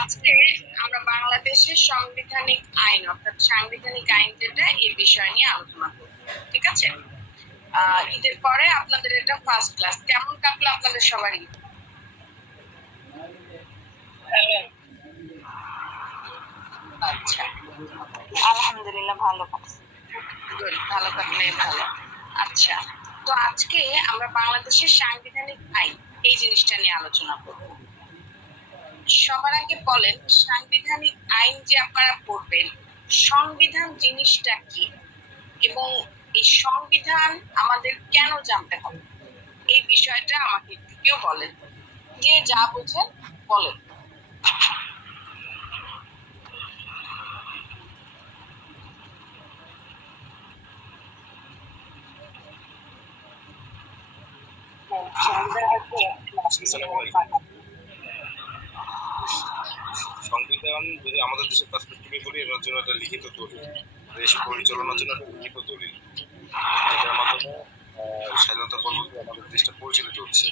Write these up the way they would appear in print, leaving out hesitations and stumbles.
আজকে আমরা বাংলাদেশের সাংবিধানিক আইন অর্থাৎ সাংবিধানিক আইন যেটা এই বিষয় নিয়ে আলোচনা করব। ঠিক আছে? ঈদের পরে আপনাদের এটা ফার্স্ট ক্লাস। কেমন কাটলো আপনাদের সবারই? আচ্ছা, আলহামদুলিল্লাহ ভালো কাটছে। ভালো কাটলে ভালো। আচ্ছা, তো আজকে আমরা বাংলাদেশের সাংবিধানিক আইন এই জিনিসটা নিয়ে আলোচনা করব। সবার আগে বলেন, সাংবিধানিক আইন যে আপনারা পড়বেন, সংবিধান জিনিসটা কি এবং এই সংবিধান আমাদের কেন জানতে হবে, এই বিষয়টা আমাকে একটু কেউ বলেন। যে যা বোঝেন বলেন। সংবিধান যদি আমাদের দেশের পার্সপেক্টিভে বলি, এর জন্য একটা লিখিত দলিল, দেশ পরিচালনার জন্য একটা লিখিত দলিল, যেটার মাধ্যমে স্বাধীনতা পরবর্তী আমাদের দেশটা পরিচালিত হচ্ছে।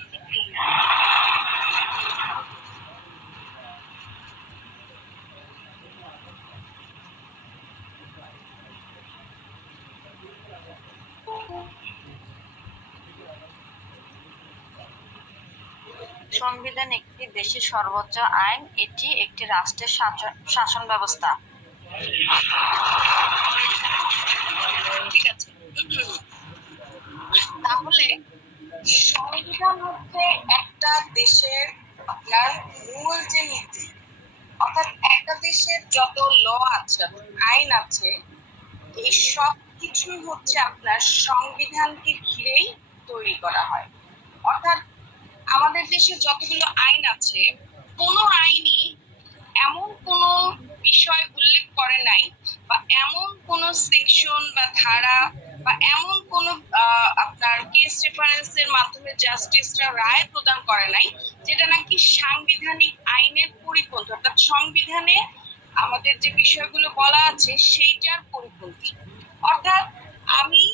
সংবিধান একটি দেশের সর্বোচ্চ আইন। এটি একটি রাষ্ট্রের শাসন ব্যবস্থা। ঠিক আছে, তাহলে সংবিধান হচ্ছে একটা দেশের আপনার মূল যে নীতি, অর্থাৎ একটা দেশের যত ল আছে, আইন আছে, এই সব কিছুই হচ্ছে আপনার সংবিধানকে ঘিরেই তৈরি করা হয়। অর্থাৎ আমাদের দেশে যতগুলো আইন আছে, কোনো আইনই এমন কোনো বিষয় উল্লেখ করে নাই বা এমন কোনো সেকশন বা ধারা বা এমন কোনো আপনার কেস রেফারেন্সের মাধ্যমে জাস্টিসরা রায় প্রদান করে নাই যেটা নাকি সাংবিধানিক আইনের পরিপন্থী, অর্থাৎ সংবিধানে আমাদের যে বিষয়গুলো বলা আছে সেইটার পরিপন্থী। অর্থাৎ আমি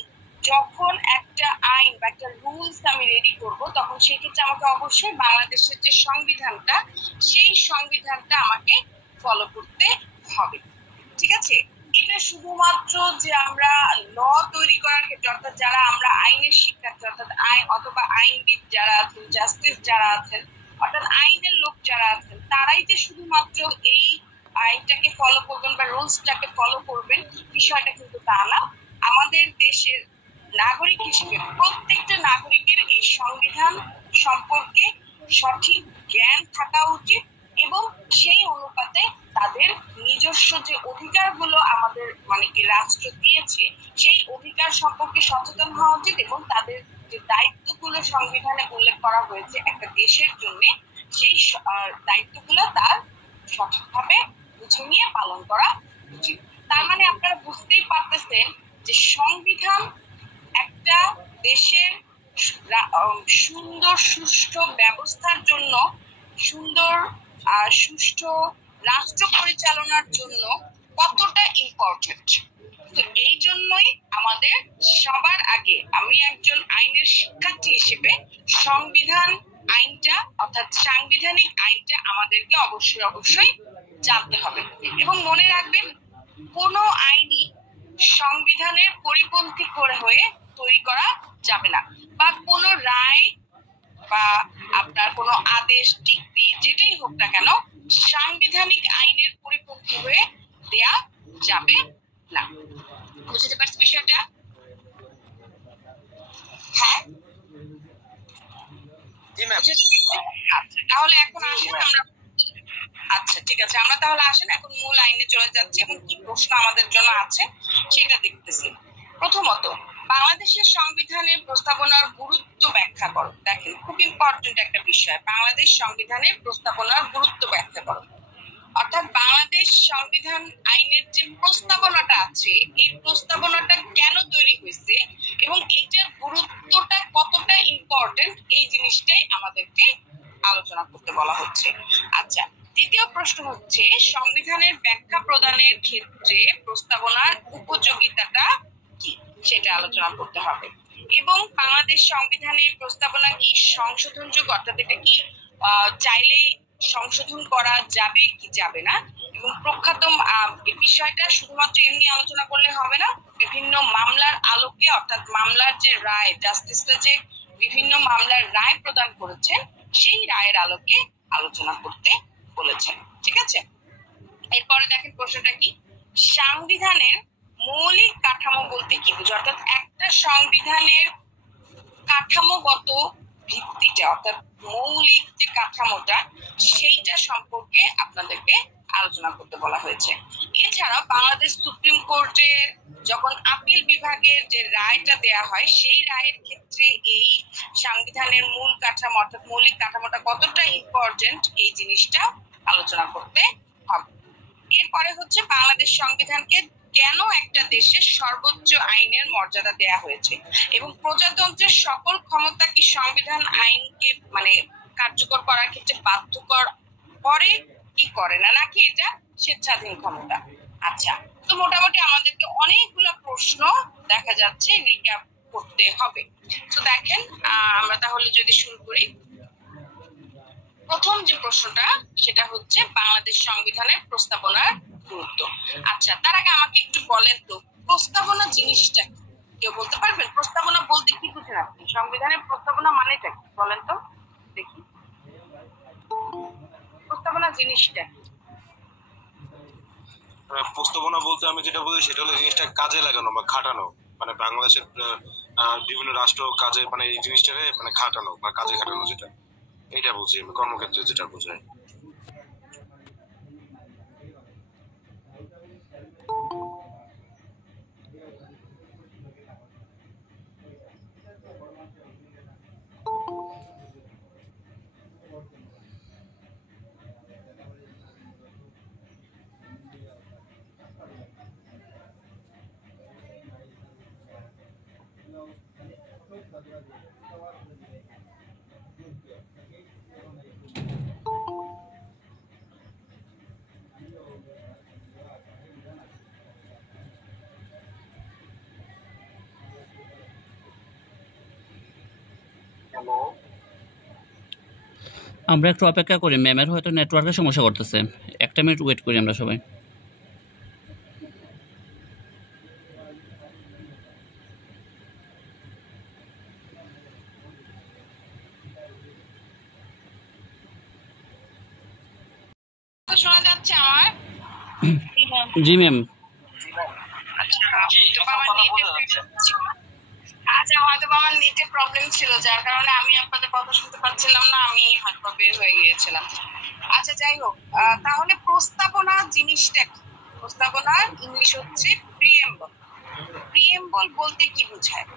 যখন একটা আইন বা একটা রুলস আমি রেডি করব, তখন সেক্ষেত্রে আমাকে অবশ্যই বাংলাদেশের যে সংবিধানটা, সেই সংবিধানটা আমাকে ফলো করতে হবে। ঠিক আছে? এটা শুধুমাত্র যে আমরা ল তৈরি করার ক্ষেত্রে, অর্থাৎ যারা আমরা আইনের শিক্ষার্থী, অর্থাৎ আইন অথবা আইনবিদ যারা আছেন, জাস্টিস যারা আছেন, অর্থাৎ আইনের লোক যারা আছেন, তারাই যে শুধুমাত্র এই আইনটাকে ফলো করবেন বা রুলসটাকে ফলো করবেন, বিষয়টা কিন্তু তা না। আমাদের দেশের নাগরিক হিসেবে প্রত্যেকটা নাগরিকের এই সংবিধান সম্পর্কে সঠিক জ্ঞান থাকা উচিত এবং সেই অনুপাতে তাদের নিজস্ব যে অধিকারগুলো আমাদের মানে কি রাষ্ট্র দিয়েছে, সেই অধিকার সম্পর্কে সচেতন হওয়া উচিত এবং তাদের যে দায়িত্বগুলো সংবিধানে উল্লেখ করা হয়েছে একটা দেশের জন্য, সেই দায়িত্বগুলো তার সঠিকভাবে বুঝে নিয়ে পালন করা উচিত। তার মানে আপনারা বুঝতেই পারতেছেন যে সংবিধান একটা দেশের সুন্দর সুষ্ঠু ব্যবস্থার জন্য, সুন্দর সুষ্ঠু রাষ্ট্র পরিচালনার জন্য কতটা ইম্পর্টেন্ট। তো এই জন্যই আমাদের সবার আগে, আমি একজন আইনের শিক্ষার্থী হিসেবে সংবিধান আইনটা অর্থাৎ সাংবিধানিক আইনটা আমাদেরকে অবশ্যই অবশ্যই জানতে হবে এবং মনে রাখবেন, কোনো আইনই সংবিধানের পরিপন্থী করে হয়ে তৈরি করা যাবে না, বা কোনো রায় বা আপনার কোনো আদেশ, ডিক্রি যেটাই হোক না কেন, সাংবিধানিক আইনের পরিপন্থী হয়ে দেয়া যাবে না। বুঝতে পারছি বিষয়টা? হ্যাঁ, আচ্ছা, তাহলে এখন আসেন আমরা, আচ্ছা ঠিক আছে, আমরা তাহলে আসেন এখন মূল আইনে চলে যাচ্ছি এবং কি প্রশ্ন আমাদের জন্য আছে সেটা দেখতেছি। প্রথমত, বাংলাদেশের সংবিধানের প্রস্তাবনার গুরুত্ব ব্যাখ্যা করো। দেখেন, খুব ইম্পর্টেন্ট একটা বিষয়, বাংলাদেশ সংবিধানের প্রস্তাবনার গুরুত্ব ব্যাখ্যা করো। অর্থাৎ বাংলাদেশ সংবিধান আইনের যে প্রস্তাবনাটা আছে, এই প্রস্তাবনাটা কেন তৈরি হয়েছে এবং এটার গুরুত্বটা কতটা ইম্পর্টেন্ট, এই জিনিসটাই আমাদেরকে আলোচনা করতে বলা হচ্ছে। আচ্ছা, দ্বিতীয় প্রশ্ন হচ্ছে সংবিধানের ব্যাখ্যা প্রদানের ক্ষেত্রে প্রস্তাবনার উপযোগিতাটা কি, সেটা আলোচনা করতে হবে। এবং বাংলাদেশ সংবিধানের প্রস্তাবনা কি সংশোধনযোগ্য, অর্থাৎ এটা কি চাইলেই সংশোধন করা যাবে কি যাবে না, এবং প্রখ্যাত এই বিষয়টা শুধুমাত্র এমনি আলোচনা করলে হবে না, বিভিন্ন মামলার আলোকে, অর্থাৎ মামলার যে রায়, জাস্টিসরা যে বিভিন্ন মামলার রায় প্রদান করেছেন সেই রায়ের আলোকে আলোচনা করতে বলেছেন। ঠিক আছে, এরপরে দেখেন প্রশ্নটা কি, সংবিধানের মৌলিক কাঠামো বলতে কি বুঝো, অর্থাৎ একটা সংবিধানের কাঠামোগত ভিত্তিটা, অর্থাৎ মৌলিক যে কাঠামোটা সেইটা সম্পর্কে আপনাদেরকে আলোচনা করতে বলা হয়েছে। এছাড়াও বাংলাদেশ সুপ্রিম কোর্টের যখন আপিল বিভাগের যে রায়টা দেয়া হয় সেই রায়ের ক্ষেত্রে এই সংবিধানের মূল কাঠামো অর্থাৎ মৌলিক কাঠামোটা কতটা ইম্পর্টেন্ট এই জিনিসটা আলোচনা করতে হবে। এরপরে হচ্ছে বাংলাদেশ সংবিধানকে কেন একটা দেশের সর্বোচ্চ আইনের মর্যাদা দেয়া হয়েছে, এবং প্রজাতন্ত্রের সকল ক্ষমতা কি সংবিধান আইনকে মানে কার্যকর করার ক্ষেত্রে বাধ্যকর করে কি করে না, নাকি এটা স্বেচ্ছাধীন ক্ষমতা। আচ্ছা, তো মোটামুটি আমাদেরকে অনেকগুলো প্রশ্ন দেখা যাচ্ছে রিক্যাপ করতে হবে। তো দেখেন আমরা তাহলে যদি শুরু করি, প্রথম যে প্রশ্নটা সেটা হচ্ছে বাংলাদেশ সংবিধানের প্রস্তাবনার গুরুত্ব। আচ্ছা, তার আগে আমাকে একটু বলেন তো প্রস্তাবনা জিনিসটা কি, কেউ বলতে পারবেন? প্রস্তাবনা বলতে কি বুঝেন আপনি? সংবিধানের প্রস্তাবনা মানেটা কি বলেন তো দেখি, প্রস্তাবনা জিনিসটা কি? প্রস্তাবনা বলতে আমি যেটা বলি সেটা হলো জিনিসটা কাজে লাগানো বা খাটানো, মানে বাংলাদেশের বিভিন্ন রাষ্ট্র কাজে মানে এই জিনিসটারে মানে খাটানো বা কাজে খাটানো, যেটা এটা বলছি আমি, কর্মক্ষেত্রে যেটা বোঝায়। আমরা একটু অপেক্ষা করি, ম্যামের হয়তো নেটওয়ার্কের সমস্যা করতেছে, 1 মিনিট ওয়েট করি আমরা সবাই। শোনা যাচ্ছে আমার? জি ম্যাম। আচ্ছা, হয়তো আমার নেটে প্রবলেম ছিল যার কারণে আমি আপনাদের কথা শুনতে পাচ্ছিলাম না, আমি হয়তো বের হয়ে গিয়েছিলাম। আচ্ছা, যাই হোক, তাহলে প্রস্তাবনা জিনিসটা কি? প্রস্তাবনার ইংলিশ হচ্ছে প্রিএম্বল। প্রিএম্বল বলতে কি বোঝায়?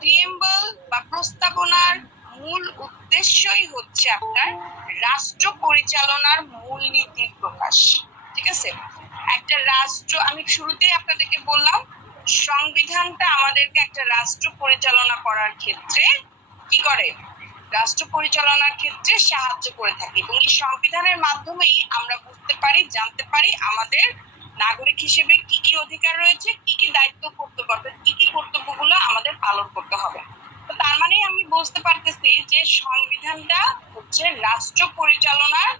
প্রিএম্বল বা প্রস্তাবনার মূল উদ্দেশ্যই হচ্ছে আপনার রাষ্ট্র পরিচালনার মূলনীতির প্রকাশ। ঠিক আছে, একটা রাষ্ট্র, আমি শুরুতেই আপনাদেরকে বললাম সংবিধানটা আমাদেরকে একটা রাষ্ট্র পরিচালনা করার ক্ষেত্রে কি করে, রাষ্ট্র পরিচালনার ক্ষেত্রে সাহায্য করে থাকে, এবং এই সংবিধানের মাধ্যমেই আমরা বুঝতে পারি, জানতে পারি আমাদের নাগরিক হিসেবে কি কি অধিকার রয়েছে, কি কি দায়িত্ব কর্তব্য, কি কি কর্তব্যগুলো আমাদের পালন করতে হবে। তো তার মানে আমি বুঝতে পারতেছি যে সংবিধানটা হচ্ছে রাষ্ট্র পরিচালনার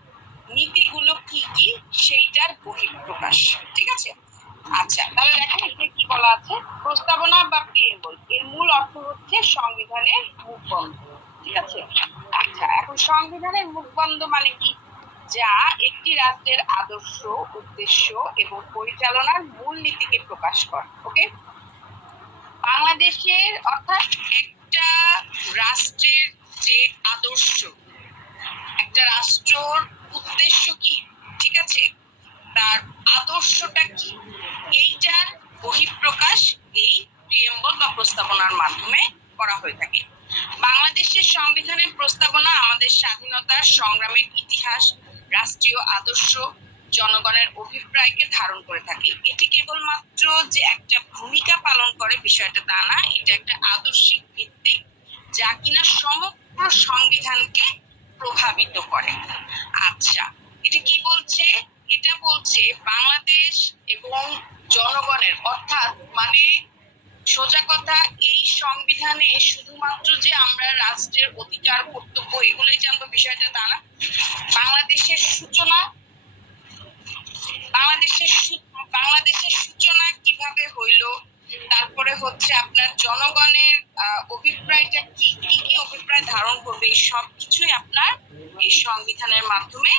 নীতিগুলো কি কি সেইটার বহিঃপ্রকাশ। ঠিক আছে, আচ্ছা তাহলে দেখেন এখানে কি বলা আছে, প্রস্তাবনা বা প্রিএম্বল এর মূল অর্থ হচ্ছে সংবিধানের মুখবন্ধ। ঠিক আছে, আচ্ছা এখন সংবিধানের মুখবন্ধ মানে কি, যা একটি রাষ্ট্রের আদর্শ, উদ্দেশ্য এবং পরিচালনার মূল নীতিকে প্রকাশ করে। ওকে, বাংলাদেশের অর্থাৎ একটা রাষ্ট্রের যে আদর্শ, একটা রাষ্ট্রর উদ্দেশ্য কি, ঠিক আছে, তার আদর্শটা কি, এইটার বহিঃপ্রকাশ এই প্রিএম্বল বা প্রস্তাবনার মাধ্যমে করা হয়ে থাকে। বাংলাদেশের সংবিধানের প্রস্তাবনা আমাদের স্বাধীনতার সংগ্রামের ইতিহাস, রাষ্ট্রীয় আদর্শ, জনগণের অভিপ্রায়কে ধারণ করে থাকে। এটি কেবলমাত্র যে একটা ভূমিকা পালন করে বিষয়টা তা না, এটা একটা আদর্শিক ভিত্তি যা কিনা সমগ্র সংবিধানকে প্রভাবিত করে। আচ্ছা, এটা কি বলছে? এটা বলছে বাংলাদেশ এবং জনগণের, অর্থাৎ মানে সোজা কথা, এই সংবিধানে শুধুমাত্র যে আমরা রাষ্ট্রের অধিকার কর্তব্য এগুলোই জানবো বিষয়টা তা না। বাংলাদেশের সূচনা বাংলাদেশের সূচনা কিভাবে হইলো, তারপরে হচ্ছে আপনার জনগণের অভিপ্রায়টা কি কি অভিপ্রায় ধারণ করবে, এই সবকিছুই আপনার এই সংবিধানের মাধ্যমে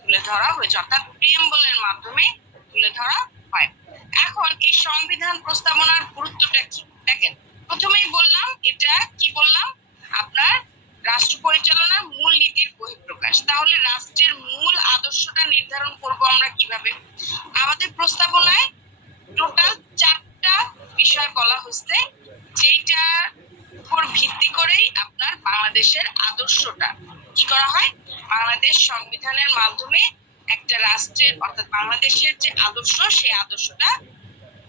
তুলে ধরা হয়েছে, অর্থাৎ প্রিএম্বলের মাধ্যমে তুলে ধরা হয়। এখন এই সংবিধান প্রস্তাবনার গুরুত্বটা কি দেখেন, প্রথমেই বললাম এটা কি বললাম, আপনার রাষ্ট্র পরিচালনার মূল নীতির বহিঃপ্রকাশ। তাহলে রাষ্ট্রের মূল আদর্শটা নির্ধারণ করব আমরা কিভাবে? আমাদের প্রস্তাবনায় টোটাল 4টা বিষয় বলা হচ্ছে, যেটার উপর ভিত্তি করেই আপনার বাংলাদেশের আদর্শটা কি করা হয়, বাংলাদেশ সংবিধানের মাধ্যমে একটা রাষ্ট্রের অর্থাৎ বাংলাদেশের যে আদর্শ সেই আদর্শটা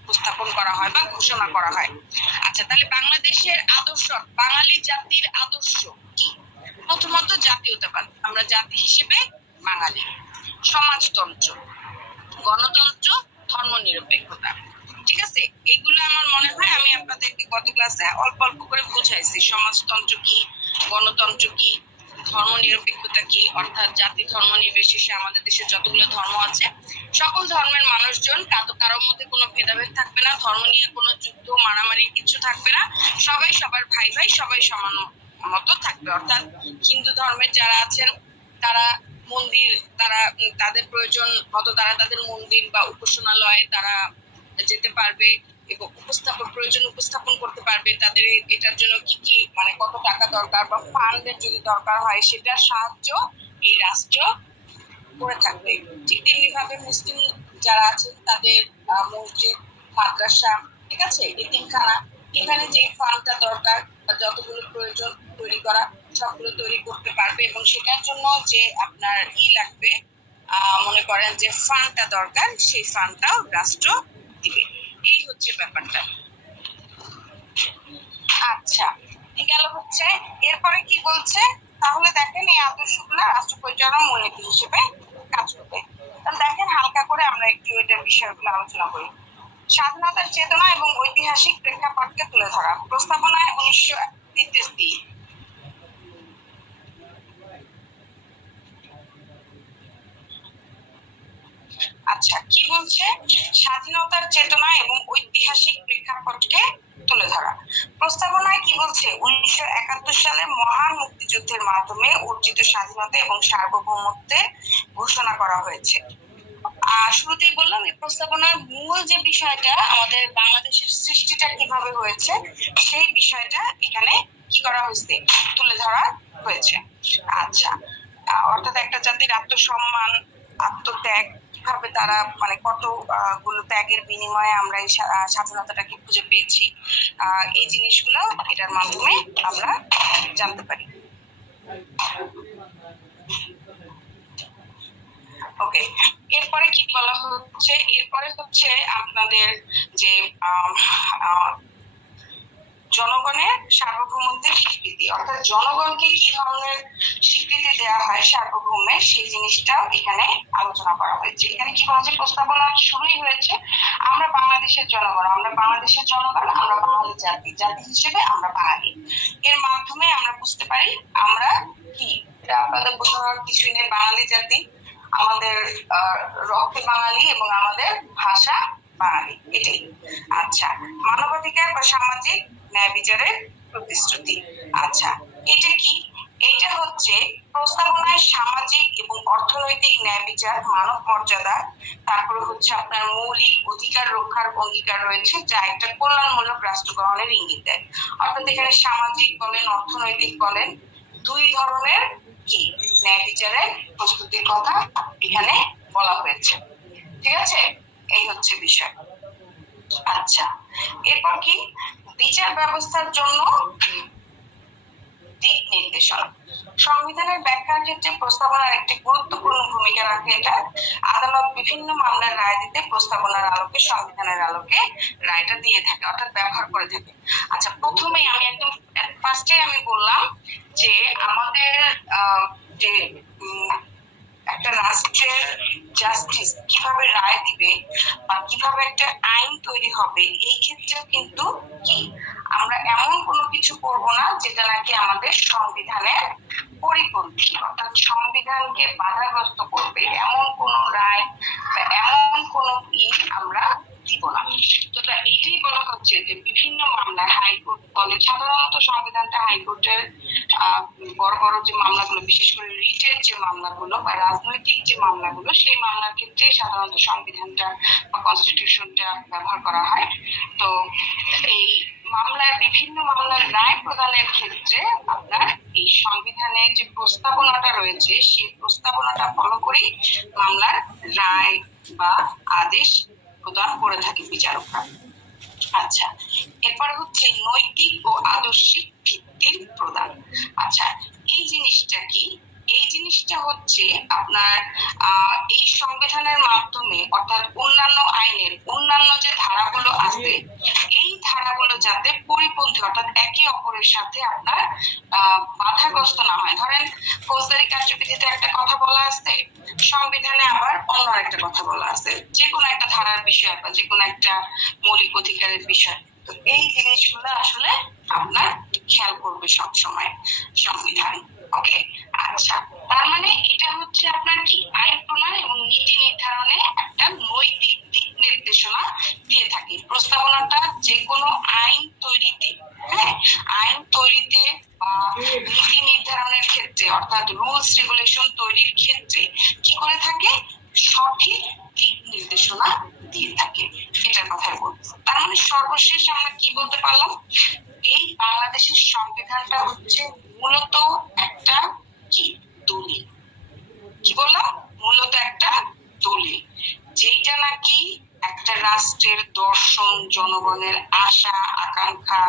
উপস্থাপন করা হয় বা ঘোষণা করা হয়। আচ্ছা, তাহলে বাংলাদেশের আদর্শ, বাঙালি জাতির আদর্শ কি? প্রথমত জাতীয়তাবাদ, আমরা জাতি হিসেবে বাঙালি, সমাজতন্ত্র, গণতন্ত্র, ধর্মনিরপেক্ষতা। ঠিক আছে, এগুলো আমার মনে হয় আমি আপনাদেরকে গত ক্লাসে অল্প অল্প করে বুঝাইছি। সমাজতন্ত্র কি, গণতন্ত্র কি, ধর্মনিরপেক্ষতা কি, অর্থাৎ জাতি ধর্ম নির্বিশেষে আমাদের দেশে যতগুলো ধর্ম আছে সকল ধর্মের মানুষজন, কারোর মধ্যে কোনো ভেদাভেদ থাকবে না, ধর্ম নিয়ে কোনো যুদ্ধ মারামারি কিছু থাকবে না, সবাই সবার ভাই ভাই, সবাই সমান মতো থাকবে। অর্থাৎ হিন্দু ধর্মের যারা আছেন তারা মন্দির, তারা তাদের প্রয়োজন মতো তারা তাদের মন্দির বা উপাসনালয়ে তারা যেতে পারবে এবং প্রয়োজন উপস্থাপন করতে পারবে। তাদের এটার জন্য কি কি মানে কত টাকা দরকার বা ফান্ডের যদি দরকার হয় সেটার সাহায্য এই রাষ্ট্র করে থাকবে। ঠিক তেমনি ভাবে মুসলিম যারা আছেন তাদের মসজিদ, মাদ্রাসা, ঠিক আছে, এতিমখানা, এখানে যে ফান্ডটা দরকার বা যতগুলো প্রয়োজন তৈরি করা সবগুলো তৈরি করতে পারবে এবং সেটার জন্য যে আপনার লাগবে, মনে করেন যে ফান্ডটা দরকার, সেই ফান্ডটাও রাষ্ট্র দিবে। এই হচ্ছে ব্যাপারটা। আচ্ছা, গেল হচ্ছে এরপরে কি বলছে, তাহলে দেখেন এই আদর্শগুলো রাষ্ট্র পরিচালনার মূলনীতি হিসেবে কাজ করবে। তাহলে দেখেন হালকা করে আমরা একটু এটার বিষয়গুলো আলোচনা করি। স্বাধীনতার চেতনা এবং ঐতিহাসিক প্রেক্ষাপটকে তুলে ধরা, প্রস্তাবনায় 1933। আচ্ছা, কি বলছে, স্বাধীনতার চেতনা এবং ঐতিহাসিক প্রেক্ষাপটকে তুলে ধরা। প্রস্তাবনায় কি বলছে, 1971 সালে মহান মুক্তিযুদ্ধের মাধ্যমে অর্জিত স্বাধীনতা এবং সার্বভৌমত্বের ঘোষণা করা হয়েছে। শুরুতেই বললাম এই প্রস্তাবনার মূল যে বিষয়টা, আমাদের বাংলাদেশের সৃষ্টিটা কিভাবে হয়েছে সেই বিষয়টা এখানে কি করা হয়েছে, তুলে ধরা হয়েছে। আচ্ছা, অর্থাৎ একটা জাতির আত্মসম্মান, আত্মত্যাগ, কিভাবে তারা মানে কতগুলো ত্যাগের বিনিময়ে আমরা এই স্বাধীনতাটাকে খুঁজে পেয়েছি, এই জিনিসগুলো এটার মাধ্যমে আমরা জানতে পারি। ওকে, এরপরে কি বলা হচ্ছে, এরপরে হচ্ছে আপনাদের যে জনগণের সার্বভৌমত্বের স্বীকৃতি, অর্থাৎ জনগণকে কি ধরনের স্বীকৃতি দেওয়া হয় সার্বভৌমের, সেই জিনিসটাও এখানে আলোচনা করা হয়েছে। এখানে কি বলা হচ্ছে, প্রস্তাবনা শুরুই হয়েছে আমরা বাংলাদেশের জনগণ, আমরা বাংলাদেশের জনগণ, আমরা বাঙালি জাতি, জাতি হিসেবে আমরা বাঙালি। এর মাধ্যমে আমরা বুঝতে পারি আমরা কি, আপনাদের বোঝানোর কিছুই নেই, বাঙালি জাতি, আমাদের রক্তে বাঙালি এবং আমাদের ভাষা বাঙালি, এটাই। আচ্ছা, মানবাধিকার বা সামাজিক ন্যায় বিচারের প্রতিশ্রুতি। আচ্ছা, এটা কি, এটা হচ্ছে প্রস্তাবনায় সামাজিক এবং অর্থনৈতিক ন্যায় বিচার, মানব মর্যাদা, তারপরে হচ্ছে আপনার মৌলিক অধিকার রক্ষার অঙ্গীকার রয়েছে, যা একটা কল্যাণমূলক রাষ্ট্র গ্রহণের ইঙ্গিত দেয়। অর্থাৎ এখানে সামাজিক বলেন অর্থনৈতিক বলেন দুই ধরনের কি ন্যায় বিচারের প্রস্তুতির কথা এখানে বলা হয়েছে। ঠিক আছে, এই হচ্ছে বিষয়। আচ্ছা, এরপর কি, বিচার ব্যবস্থার জন্য দিক নির্দেশনা। সংবিধানের ব্যাখ্যার ক্ষেত্রে প্রস্তাবনার একটি গুরুত্বপূর্ণ ভূমিকা রাখে এটা। আদালত বিভিন্ন মামলার রায় দিতে প্রস্তাবনার আলোকে, সংবিধানের আলোকে রায়টা দিয়ে থাকে, অর্থাৎ ব্যবহার করে থাকে। আচ্ছা, প্রথমেই আমি একদম ফার্স্টে আমি বললাম যে আমাদের যে একটা একটা রাষ্ট্রের জাস্টিস কিভাবে রায় দিবে বা কিভাবে একটা আইন তৈরি হবে, এই ক্ষেত্রেও কিন্তু কি আমরা এমন কোনো কিছু করব না যেটা নাকি আমাদের সংবিধানের পরিপন্থী, অর্থাৎ সংবিধানকে বাধাগ্রস্ত করবে এমন কোন রায় বা এমন কোন আমরা দিব না। তো এইটাই বলা হচ্ছে যে বিভিন্ন মামলায় হাইকোর্ট বলে, সাধারণত সংবিধানটা হাইকোর্টের বড় বড় যে মামলাগুলো, বিশেষ করে রিটের যে মামলাগুলো বা রাজনৈতিক যে মামলাগুলো, সেই মামলার ক্ষেত্রে সাধারণত সংবিধানটা বা কনস্টিটিউশনটা ব্যবহার করা হয়। তো এই মামলার বিভিন্ন মামলার রায় প্রদানের ক্ষেত্রে আপনার এই সংবিধানের যে প্রস্তাবনাটা রয়েছে সেই প্রস্তাবনাটা ফলো করেই মামলার রায় বা আদেশ প্রদান করে থাকে বিচারকরা। আচ্ছা, এরপরে হচ্ছে নৈতিক ও আদর্শিক ভিত্তির প্রদান। আচ্ছা, এই জিনিসটা কি? এই জিনিসটা হচ্ছে আপনার এই সংবিধানের মাধ্যমে, অর্থাৎ অন্যান্য আইনের অন্যান্য যে ধারাগুলো আছে এই ধারাগুলো যাতে পরিপন্থী, অর্থাৎ একে অপরের সাথে আপনার বাধাগ্রস্ত না হয়। ধরেন ফৌজদারি কার্যবিধিতে একটা কথা বলা আছে, সংবিধানে আবার অন্য একটা কথা বলা আছে, যে কোনো একটা ধারার বিষয় বা যে কোনো একটা মৌলিক অধিকারের বিষয়। তো এই জিনিসগুলো আসলে আপনার খেয়াল করবে সব সময় সংবিধান। ওকে, আচ্ছা, তার মানে এটা হচ্ছে আপনার কি আইন প্রণয়ন এবং নীতি নির্ধারণে একটা নৈতিক দিক নির্দেশনা দিয়ে থাকে। প্রস্তাবনাটা যে কোনো আইন তৈরিতে, হ্যাঁ, আইন তৈরিতে বা নীতি নির্ধারণের ক্ষেত্রে, অর্থাৎ রুলস রেগুলেশন তৈরির ক্ষেত্রে কি করে থাকে, সঠিক দিক নির্দেশনা দিয়ে থাকে। এটার কথাই বলবো। তার মানে সর্বশেষ আমরা কি বলতে পারলাম, এই বাংলাদেশের সংবিধানটা হচ্ছে মূলত একটা কি দলিল। কি বললাম? মূলত একটা দলিল, যেটা নাকি একটা রাষ্ট্রের দর্শন, জনগণের আশা আকাঙ্ক্ষা,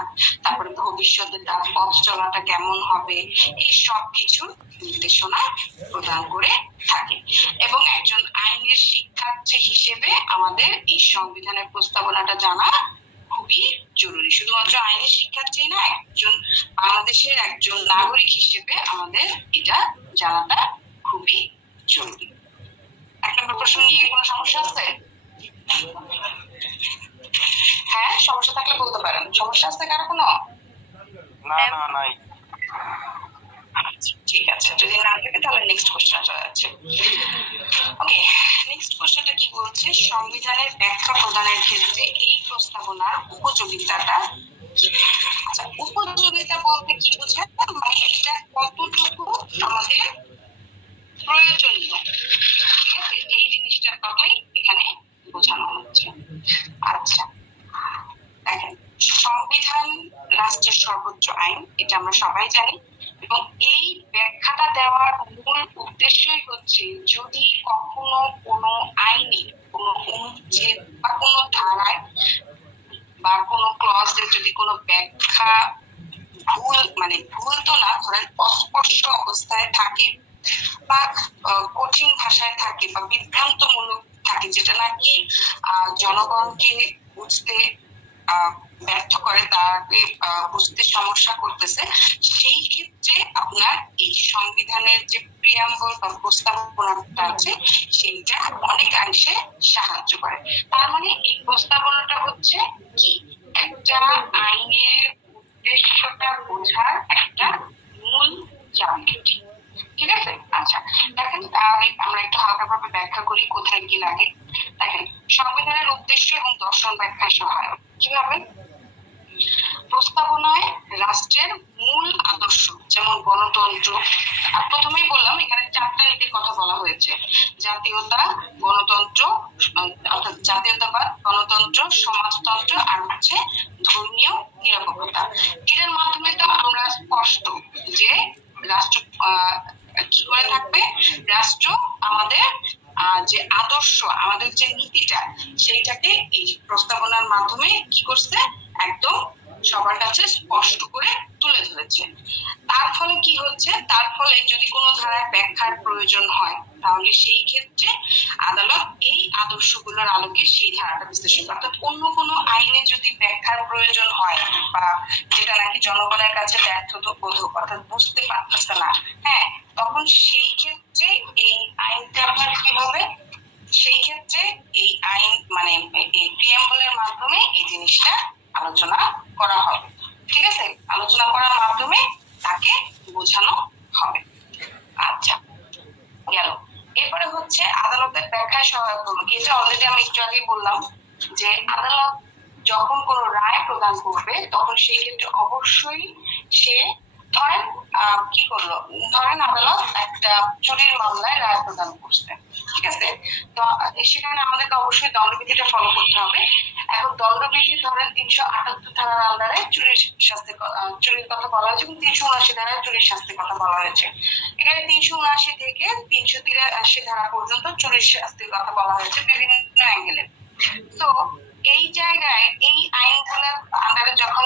তারপরে ভবিষ্যতে তার পথ চলাটা কেমন হবে, এই সব কিছু নির্দেশনা প্রদান করে থাকে। এবং একজন আইনের শিক্ষার্থী হিসেবে আমাদের এই সংবিধানের প্রস্তাবনাটা জানা খুবই জরুরি। শুধুমাত্র আইনের শিক্ষার্থী না, একজন বাংলাদেশের একজন নাগরিক হিসেবে আমাদের এটা জানাটা খুবই জরুরি। এক নম্বর প্রশ্ন নিয়ে কোনো সমস্যা আছে? হ্যাঁ, সমস্যা থাকলে বলতে পারেন। সমস্যা আছে কারো কোনো? না নাই। ঠিক আছে, যদি না থাকে তাহলে নেক্সট কোশ্চেন চলে যাচ্ছে। ওকে, নেক্সট কোশ্চেনটা কি বলছে, সংবিধানের ব্যাখ্যা প্রদানের ক্ষেত্রে এই প্রস্তাবনার উপযোগিতাটা। আচ্ছা, উপযোগিতা বলতে কি বোঝায়, মানে এটা কতটুকু আমাদের প্রয়োজনীয়, ঠিক আছে, এই জিনিসটার কথাই এখানে বোঝানো হচ্ছে। আচ্ছা, দেখেন, সংবিধান রাষ্ট্রের সর্বোচ্চ আইন, এটা আমরা সবাই জানি, এবং এই ব্যাখ্যাটা দেওয়ার মূল উদ্দেশ্যই হচ্ছে যদি কখনো কোনো আইনে কোনো অনুচ্ছেদ বা কোনো ধারায় বা কোনো ক্লজে যদি কোনো ব্যাখ্যা ভুল, মানে ভুল তো না, ধরেন অস্পষ্ট অবস্থায় থাকে বা কঠিন ভাষায় থাকে বা বিভ্রান্তমূলক থাকে, যেটা নাকি জনগণকে বুঝতে ব্যর্থ করে, তাকে বুঝতে সমস্যা করতেছে, সেই ক্ষেত্রে আপনার এই সংবিধানের যে প্রিয়াম্বল বা প্রস্তাবনাটা আছে সেইটা অনেকাংশে সাহায্য করে। তার মানে এই প্রস্তাবনাটা হচ্ছে কি একটা আইনের উদ্দেশ্যটা বোঝার একটা মূল চাবিকাঠি। ঠিক আছে, আচ্ছা দেখেন, তাহলে আমরা একটু হালকাভাবে ব্যাখ্যা করি কোথায় কি লাগে। দেখেন, সংবিধানের উদ্দেশ্য এবং দর্শন ব্যাখ্যা সহায়ক। কিভাবে? প্রস্তাবনায় রাষ্ট্রের মূল আদর্শ যেমন গণতন্ত্র, প্রথমেই বললাম এখানে 4টা নীতির কথা বলা হয়েছে, জাতীয়তা, গণতন্ত্র, অর্থাৎ জাতীয়তাবাদ, গণতন্ত্র, সমাজতন্ত্র, আর হচ্ছে ধর্মীয় নিরপেক্ষতা। এর মাধ্যমে তো আমরা স্পষ্ট যে রাষ্ট্র কি করে থাকবে, রাষ্ট্র আমাদের যে আদর্শ, আমাদের যে নীতিটা, সেইটাকে এই প্রস্তাবনার মাধ্যমে কি করছে, একদম সবার কাছে স্পষ্ট করে তুলে ধরেছে। তার ফলে কি হচ্ছে, তার ফলে যদি কোনো ধারার ব্যাখ্যার প্রয়োজন হয় তাহলে সেই ক্ষেত্রে আদালত এই আদর্শগুলোর আলোকে সেই ধারাটা বিশ্লেষণ করে। অর্থাৎ অন্য কোনো আইনে যদি ব্যাখ্যার প্রয়োজন হয় বা যেটা নাকি জনগণের কাছে ব্যর্থবোধক, অর্থাৎ বুঝতে পারতেছে না, হ্যাঁ, তখন সেই ক্ষেত্রে এই আইনটা আইন মানে এই প্রিয়াম্বলের মাধ্যমে এই জিনিসটা আলোচনা করা হবে। ঠিক আছে, আলোচনা করার মাধ্যমে তাকে বোঝানো হবে। আচ্ছা, গেল। এরপরে হচ্ছে আদালতের ব্যাখ্যায় সহায়ক ভূমিকা। এটা অলরেডি আমি একটু আগে বললাম যে আদালত যখন কোনো রায় প্রদান করবে তখন সেই ক্ষেত্রে অবশ্যই সে ধরেন কি করলো, ধরেন আদালত একটা চুরির মামলায় রায় প্রদান করছে, ঠিক আছে, তো সেখানে আমাদেরকে অবশ্যই দণ্ডবিধিটা ফলো করতে হবে। এখন দণ্ডবিধি ধরেন 378 ধারার আন্ডারে চুরির শাস্তি, চুরির কথা বলা হয়েছে এবং 379 ধারায় চুরির শাস্তির কথা বলা হয়েছে। এখানে 379 থেকে 383 ধারা পর্যন্ত চুরির শাস্তির কথা বলা হয়েছে বিভিন্ন অ্যাঙ্গেলে। তো এই জায়গায় এই আইনগুলোর আন্ডারে যখন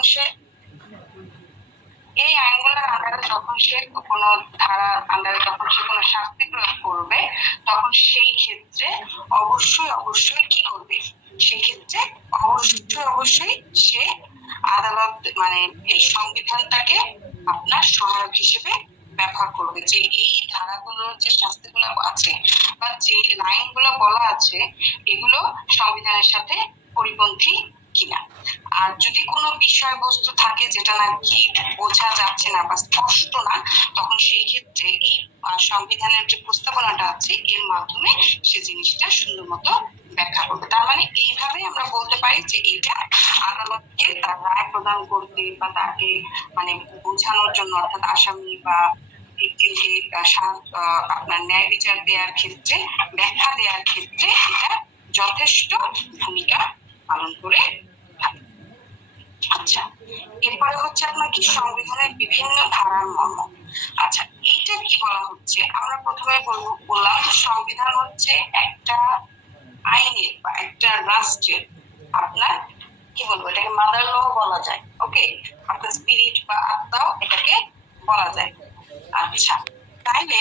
সে কোনো ধারার আন্ডারে যখন সে কোনো শাস্তি প্রয়োগ করবে তখন সেই ক্ষেত্রে অবশ্যই কি করবে, সেই ক্ষেত্রে অবশ্যই সে আদালত মানে এই সংবিধানটাকে আপনার সহায়ক হিসেবে ব্যবহার করবে, যে এই ধারাগুলোর যে শাস্তিগুলো আছে বা যে লাইনগুলো বলা আছে এগুলো সংবিধানের সাথে পরিপন্থী কিনা। আর যদি কোনো বিষয়বস্তু থাকে যেটা নাকি বোঝা যাচ্ছে না বা স্পষ্ট না, তখন সেই ক্ষেত্রে এই সংবিধানের যে প্রস্তাবনাটা আছে এর মাধ্যমে সে জিনিসটা সুন্দর মতো ব্যাখ্যা করবে। তার মানে এইভাবে আমরা বলতে পারি যে এটা আদালতকে তার রায় প্রদান করতে বা তাকে মানে বোঝানোর জন্য, অর্থাৎ আসামি বা ভিকটিমকে আপনার ন্যায় বিচার দেওয়ার ক্ষেত্রে, ব্যাখ্যা দেওয়ার ক্ষেত্রে এটা যথেষ্ট ভূমিকা পালন করে থাকে। আচ্ছা, এরপরে হচ্ছে আপনার কি সংবিধানের বিভিন্ন ধারার মর্ম। আচ্ছা, এইটা কি বলা হচ্ছে, আমরা প্রথমে বললাম যে সংবিধান হচ্ছে একটা আইনের বা একটা রাষ্ট্রের আপনার কি বলবো, এটাকে মাদার ল বলা যায়। ওকে, আপনার স্পিরিট বা আত্মাও এটাকে বলা যায়। আচ্ছা, তাইলে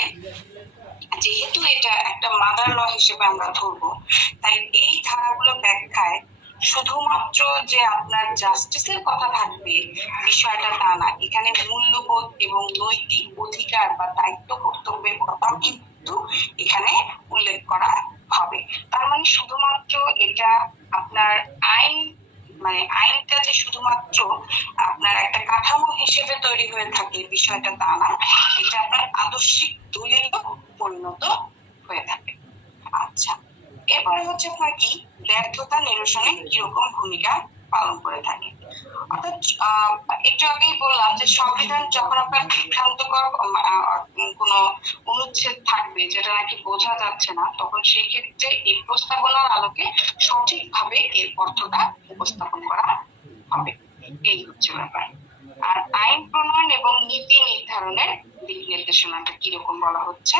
যেহেতু এটা একটা মাদার ল হিসেবে আমরা ধরবো, তাই এই ধারাগুলো ব্যাখ্যায় শুধুমাত্র যে আপনার জাস্টিসের কথা থাকবে বিষয়টা তা না, এখানে মূল্যবোধ এবং নৈতিক অধিকার বা দায়িত্ব কর্তব্যের কথাও কিন্তু এখানে উল্লেখ করা হবে। তার মানে শুধুমাত্র এটা আপনার আইন মানে আইনটা যে শুধুমাত্র আপনার একটা কাঠামো হিসেবে তৈরি হয়ে থাকে বিষয়টা তা না, এটা আপনার আদর্শিক দলিলও পরিণত হয়ে থাকে। আচ্ছা, এরপরে হচ্ছে আপনার কি ব্যর্থতা নিরসনে কিরকম ভূমিকা পালন করে থাকে। অর্থাৎ একটু আগেই বললাম যে সংবিধান যখন আপনার বিভ্রান্তকর কোনো অনুচ্ছেদ থাকবে যেটা নাকি বোঝা যাচ্ছে না, তখন সেই ক্ষেত্রে এই প্রস্তাবনার আলোকে সঠিকভাবে এর অর্থটা উপস্থাপন করা হবে। এই হচ্ছে ব্যাপার। আর আইন প্রণয়ন এবং নীতি নির্ধারণের দিক নির্দেশনাটা কিরকম বলা হচ্ছে,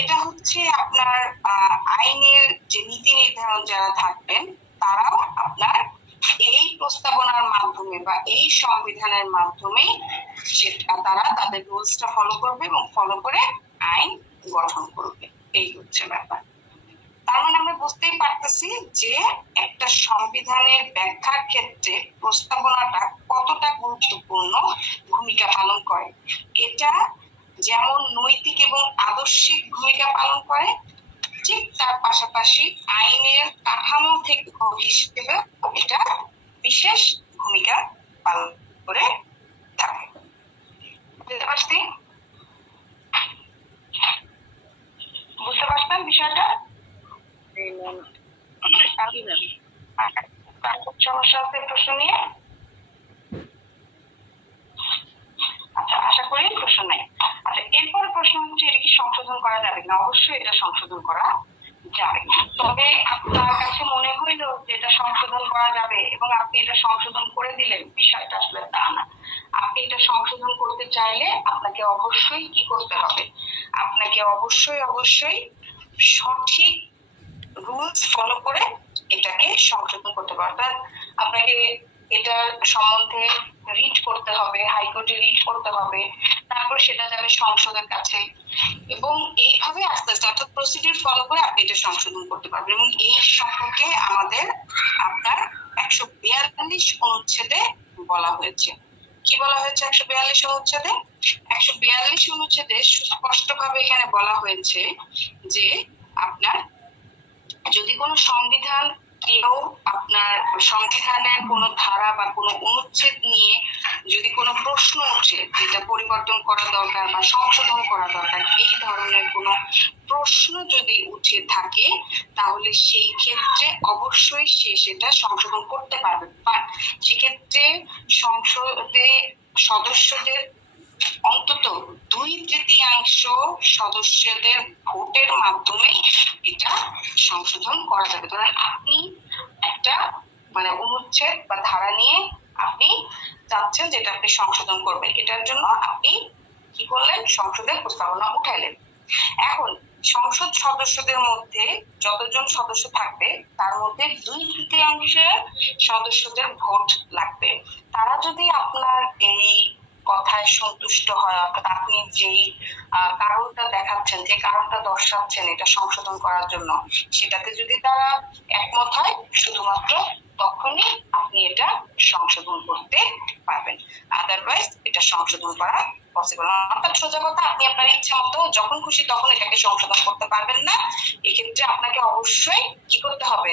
এটা হচ্ছে আপনার আইনের যে নীতি নির্ধারণ যারা থাকবেন তারাও আপনার এই প্রস্তাবনার মাধ্যমে বা এই সংবিধানের মাধ্যমে তারা তাদের রুলসটা ফলো করবে এবং ফলো করে আইন গঠন করবে। এই হচ্ছে ব্যাপার। তার মানে আমরা বুঝতেই পারতেছি যে একটা সংবিধানের ব্যাখ্যার ক্ষেত্রে প্রস্তাবনাটা কতটা গুরুত্বপূর্ণ ভূমিকা পালন করে। এটা যেমন নৈতিক এবং আদর্শিক ভূমিকা পালন করে, ঠিক তার পাশাপাশি আইনের কাঠামো থেকে হিসেবে এটা বিশেষ ভূমিকা পালন করে থাকে। বুঝতে পারছেন বিষয়টা? সমস্যা আছে প্রশ্ন নিয়ে? আচ্ছা, আশা করি প্রশ্ন নাই। আচ্ছা, এরপর প্রশ্ন হচ্ছে এটা কি সংশোধন করা যাবে না? অবশ্যই এটা সংশোধন করা যাবে, তবে আপনার কাছে মনে হইল যে এটা সংশোধন করা যাবে এবং আপনি এটা সংশোধন করে দিলেন, বিষয়টা আসলে তা না। আপনি এটা সংশোধন করতে চাইলে আপনাকে অবশ্যই কি করতে হবে, আপনাকে অবশ্যই সঠিক রুলস ফলো করে এটাকে সংশোধন করতে হবে। অর্থাৎ আপনাকে এটা সম্বন্ধে রিড করতে হবে, হাইকোর্টে রিড করতে হবে, তারপর সেটা যাবে সংসদের কাছে এবং এইভাবে আস্তে আস্তে অর্থাৎ প্রসিডিউর ফলো করে আপনি এটা সংশোধন করতে পারবেন। এবং এই সম্পর্কে আমাদের আপনার 142 অনুচ্ছেদে বলা হয়েছে। কি বলা হয়েছে 142 অনুচ্ছেদে? 142 অনুচ্ছেদে সুস্পষ্টভাবে এখানে বলা হয়েছে যে আপনার যদি কোনো সংবিধান কেউ আপনার সংবিধানের কোনো ধারা বা কোনো অনুচ্ছেদ নিয়ে যদি কোনো প্রশ্ন ওঠে যেটা পরিবর্তন করা দরকার বা সংশোধন করা দরকার, এই ধরনের কোনো প্রশ্ন যদি উঠে থাকে তাহলে সেই ক্ষেত্রে অবশ্যই সে সেটা সংশোধন করতে পারবে। বাট সেক্ষেত্রে সংসদে সদস্যদের অন্তত 2/3 সদস্যদের ভোটের মাধ্যমে এটা সংশোধন করা যাবে। ধরেন আপনি একটা মানে অনুচ্ছেদ বা ধারা নিয়ে আপনি চাচ্ছেন যেটা আপনি সংশোধন করবেন, এটার জন্য আপনি কি করলেন, সংসদে প্রস্তাবনা উঠাইলেন। এখন সংসদ সদস্যদের মধ্যে যতজন সদস্য থাকবে তার মধ্যে 2/3 সদস্যদের ভোট লাগবে। তারা যদি আপনার এই কথায় সন্তুষ্ট হয়, অর্থাৎ আপনি যেই কারণটা দেখাচ্ছেন, যে কারণটা দর্শাচ্ছেন এটা সংশোধন করার জন্য, সেটাতে যদি তারা একমত হয় শুধুমাত্র তখনই আপনি এটা সংশোধন করতে পারবেন। আদারওয়াইজ এটা সংশোধন করা পসিবল না। অর্থাৎ সোজা কথা, আপনি আপনার ইচ্ছা মতো যখন খুশি তখন এটাকে সংশোধন করতে পারবেন না। এক্ষেত্রে আপনাকে অবশ্যই কি করতে হবে,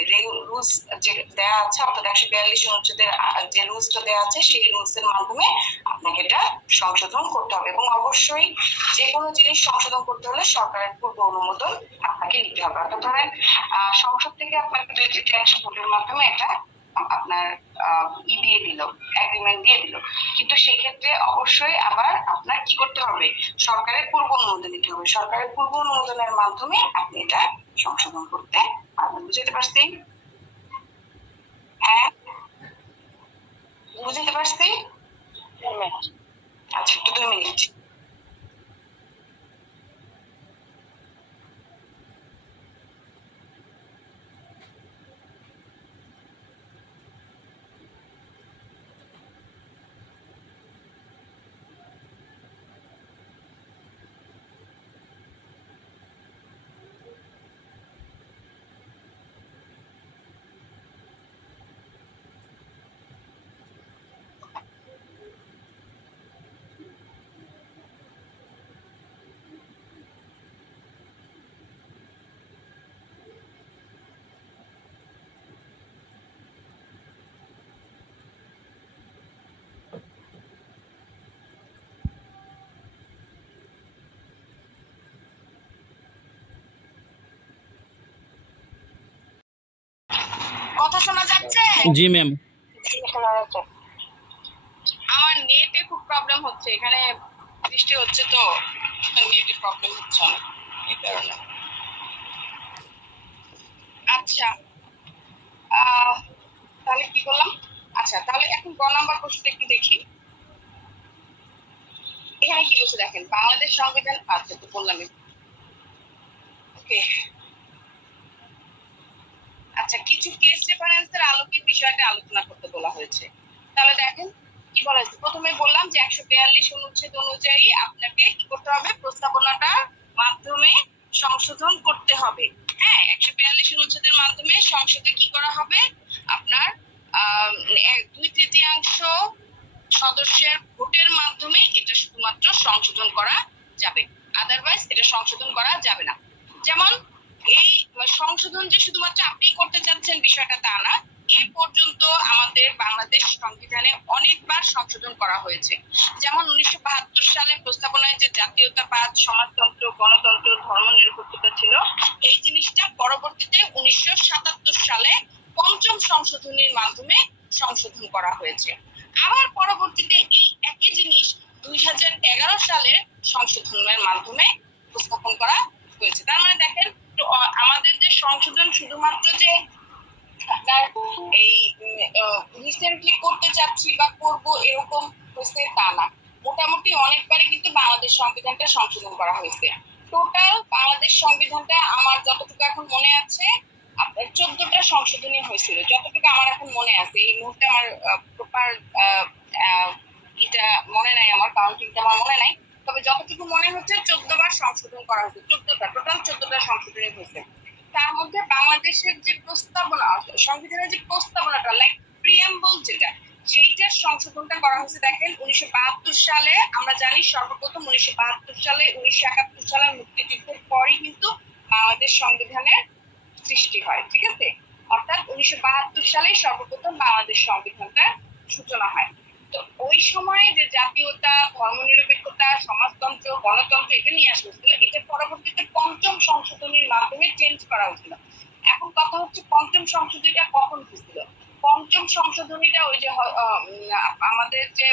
রুলস যে দেয়া আছে অর্থাৎ 142 অনুচ্ছেদের যে রুলসটা দেওয়া আছে সেই রুলস এর মাধ্যমে আপনাকে এটা সংশোধন করতে হবে। এবং অবশ্যই যে কোনো জিনিস সংশোধন করতে হলে সরকারের পূর্ব অনুমোদন আপনাকে নিতে হবে। অর্থাৎ ধরেন সংসদ থেকে আপনাকে 2/3 ভোটের মাধ্যমে এটা আপনার দিয়ে দিল, এগ্রিমেন্ট দিয়ে দিল, কিন্তু সেই ক্ষেত্রে অবশ্যই আবার আপনার কি করতে হবে, সরকারের পূর্ব অনুমোদন নিতে হবে। সরকারের পূর্ব অনুমোদনের মাধ্যমে আপনি এটা সংশোধন করতে পারবেন। বুঝতে পারছি? হ্যাঁ, বুঝতে পারছি। আচ্ছা, একটু 2 মিনিট। কথা শোনা যাচ্ছে? জি ম্যাম। আমার নেটে খুব প্রবলেম হচ্ছে, এখানে বৃষ্টি হচ্ছে তো নেটে প্রবলেম হচ্ছে অনেক, এই কারণে। আচ্ছা, তাহলে কি করলাম? আচ্ছা, তাহলে এখন গ নাম্বার প্রশ্নটা একটু দেখি। এখানে কি বলছে দেখেন, বাংলাদেশ সংবিধান। আচ্ছা, তো বললাম। ওকে, আচ্ছা, কিছু কেস রেফারেন্সের আলোকে বিষয়টা আলোচনা করতে বলা হয়েছে। তাহলে দেখেন কি বলা হয়েছে। প্রথমে বললাম যে 142 অনুচ্ছেদ অনুযায়ী আপনাকে কি করতে হবে, প্রস্তাবনাটা মাধ্যমে সংশোধন করতে হবে। হ্যাঁ, 142 অনুচ্ছেদের মাধ্যমে সংসদে কি করা হবে, আপনার 2/3 সদস্যের ভোটের মাধ্যমে এটা শুধুমাত্র সংশোধন করা যাবে, আদারওয়াইজ এটা সংশোধন করা যাবে না। যেমন এই সংশোধন যে শুধুমাত্র আপনি করতে চাচ্ছেন বিষয়টা তা না, এ পর্যন্ত আমাদের বাংলাদেশ সংবিধানে অনেকবার সংশোধন করা হয়েছে। যেমন 1972 সালে প্রস্তাবনায় যে জাতীয়তাবাদ, সমাজতন্ত্র, গণতন্ত্র, ধর্মনিরপেক্ষতা ছিল, এই জিনিসটা পরবর্তীতে 1977 সালে 5ম সংশোধনীর মাধ্যমে সংশোধন করা হয়েছে। আবার পরবর্তীতে এই একই জিনিস 2011 সালের সংশোধনের মাধ্যমে উপস্থাপন করা হয়েছে। তার মানে দেখেন, আমাদের যে সংশোধন শুধুমাত্র যে আপনার এই রিসেন্টলি করতে চাচ্ছি বা করব এরকম হয়েছে তা না, মোটামুটি অনেকবারই কিন্তু বাংলাদেশ সংবিধানটা সংশোধন করা হয়েছে। টোটাল বাংলাদেশ সংবিধানটা আমার যতটুকু এখন মনে আছে আপনার 14টা সংশোধনী হয়েছিল, যতটুকু আমার এখন মনে আছে। এই মুহূর্তে আমার প্রপার এটা মনে নাই, আমার কাউন্টিংটা আমার মনে নাই, তবে যতটুকু মনে হচ্ছে 14 বার সংশোধন করা হয়েছে। 14টা, টোটাল 14টা সংশোধনী হয়েছে। তার মধ্যে বাংলাদেশের যে প্রস্তাবনা, সংবিধানের যে প্রস্তাবনাটা লাইক প্রিএম্বল যেটা, সেইটার সংশোধনটা করা হয়েছে। দেখেন 1972 সালে আমরা জানি সর্বপ্রথম 1972 সালে 1971 সালের মুক্তিযুদ্ধের পরই কিন্তু বাংলাদেশ সংবিধানের সৃষ্টি হয়, ঠিক আছে। অর্থাৎ 1972 সালে সর্বপ্রথম বাংলাদেশ সংবিধানটার সূচনা হয়। তো ওই সময়ে যে জাতীয়তা, ধর্মনিরপেক্ষতা, সমাজতন্ত্র, গণতন্ত্র এটা নিয়ে আসা হয়েছিল, এটা পরবর্তীতে পঞ্চম সংশোধনীর মাধ্যমে চেঞ্জ করা হয়েছিল। এখন কথা হচ্ছে পঞ্চম সংশোধনীটা কখন হয়েছিল? পঞ্চম সংশোধনীটা ওই যে আমাদের যে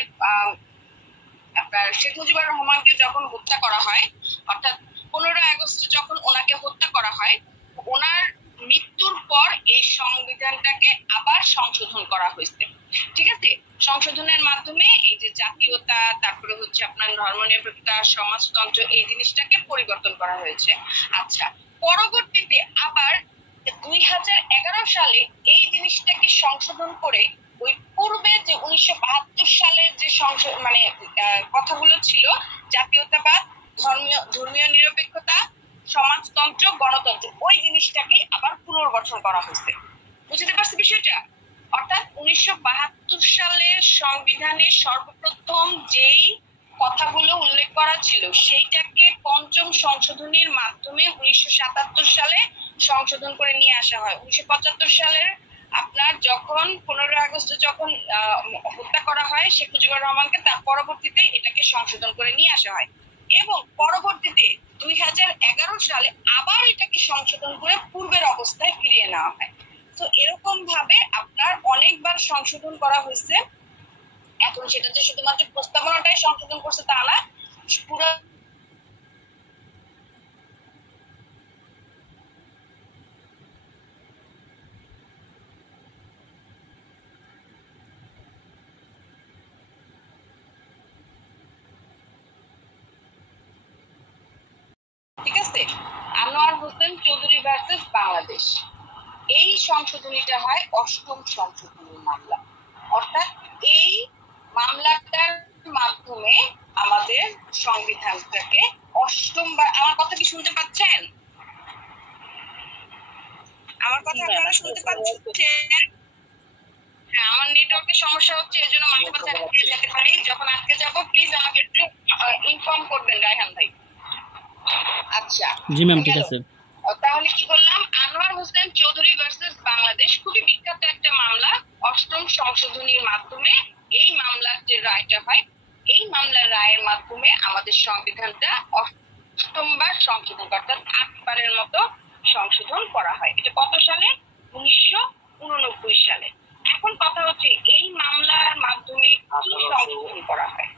আপনার শেখ মুজিবুর রহমানকে যখন হত্যা করা হয়, অর্থাৎ 15 আগস্ট যখন ওনাকে হত্যা করা হয়, ওনার মৃত্যুর পর এই সংবিধানটাকে আবার সংশোধন করা হয়েছে, ঠিক আছে। সংশোধনের মাধ্যমে এই যে জাতীয়তা, তারপরে হচ্ছে আপনার ধর্মনিরপেক্ষতা, সমাজতন্ত্র, এই জিনিসটাকে পরিবর্তন করা হয়েছে। আচ্ছা, পরবর্তীতে আবার 2011 সালে এই জিনিসটাকে সংশোধন করে ওই পূর্বে যে 1972 সালের যে মানে কথাগুলো ছিল, জাতীয়তাবাদ, ধর্মীয় নিরপেক্ষতা, সমাজতন্ত্র, গণতন্ত্র, ওই জিনিসটাকে আবার পুনর্গঠন করা হয়েছে। বুঝতে পারছি বিষয়টা? অর্থাৎ 1972 সালের সংবিধানে সর্বপ্রথম যেই কথাগুলো উল্লেখ করা ছিল সেইটাকে পঞ্চম সংশোধনীর মাধ্যমে 1977 সালে সংশোধন করে নিয়ে আসা হয়। 1975 সালের আপনার যখন 15 আগস্ট যখন হত্যা করা হয় শেখ মুজিবুর রহমানকে, তার পরবর্তীতে এটাকে সংশোধন করে নিয়ে আসা হয় এবং পরবর্তীতে 2011 সালে আবার এটাকে সংশোধন করে পূর্বের অবস্থায় ফিরিয়ে নেওয়া হয়। তো এরকম ভাবে আপনার অনেকবার সংশোধন করা হয়েছে। এখন সেটা যে শুধুমাত্র প্রস্তাবনাটাই সংশোধন করছে তা না, পুরো ঠিক আছে। আনোয়ার হোসেন চৌধুরী ভার্সেস বাংলাদেশ, এই সংশোধনীটা হয় অষ্টম সংশোধনীর মামলা। অর্থাৎ এই মামলাটার মাধ্যমে আমাদের সংবিধানটাকে অষ্টমবার, আমার কথা কি শুনতে পাচ্ছেন? আমার কথা আপনারা শুনতে পাচ্ছেন? আমার নেটওয়ার্কের সমস্যা হচ্ছে, এজন্য মাঝে মাঝে আটকে যেতে পারি। যখন আটকে যাব প্লিজ আমাকে একটু ইনফর্ম করবেন রায়হান ভাই। আচ্ছা জি ম্যাম, ঠিক আছে। তাহলে কি বললাম, আনোয়ার হোসেন চৌধুরী ভার্সেস বাংলাদেশ খুবই বিখ্যাত একটা মামলা। অষ্টম সংশোধনীর মাধ্যমে এই মামলার যে রায়টা হয়, এই মামলার রায়ের মাধ্যমে আমাদের সংবিধানটা অষ্টমবার সংশোধন, অর্থাৎ 8 বারের মতো সংশোধন করা হয়। এটা কত সালে? 1989 সালে। এখন কথা হচ্ছে এই মামলার মাধ্যমে কি সংশোধন করা হয়?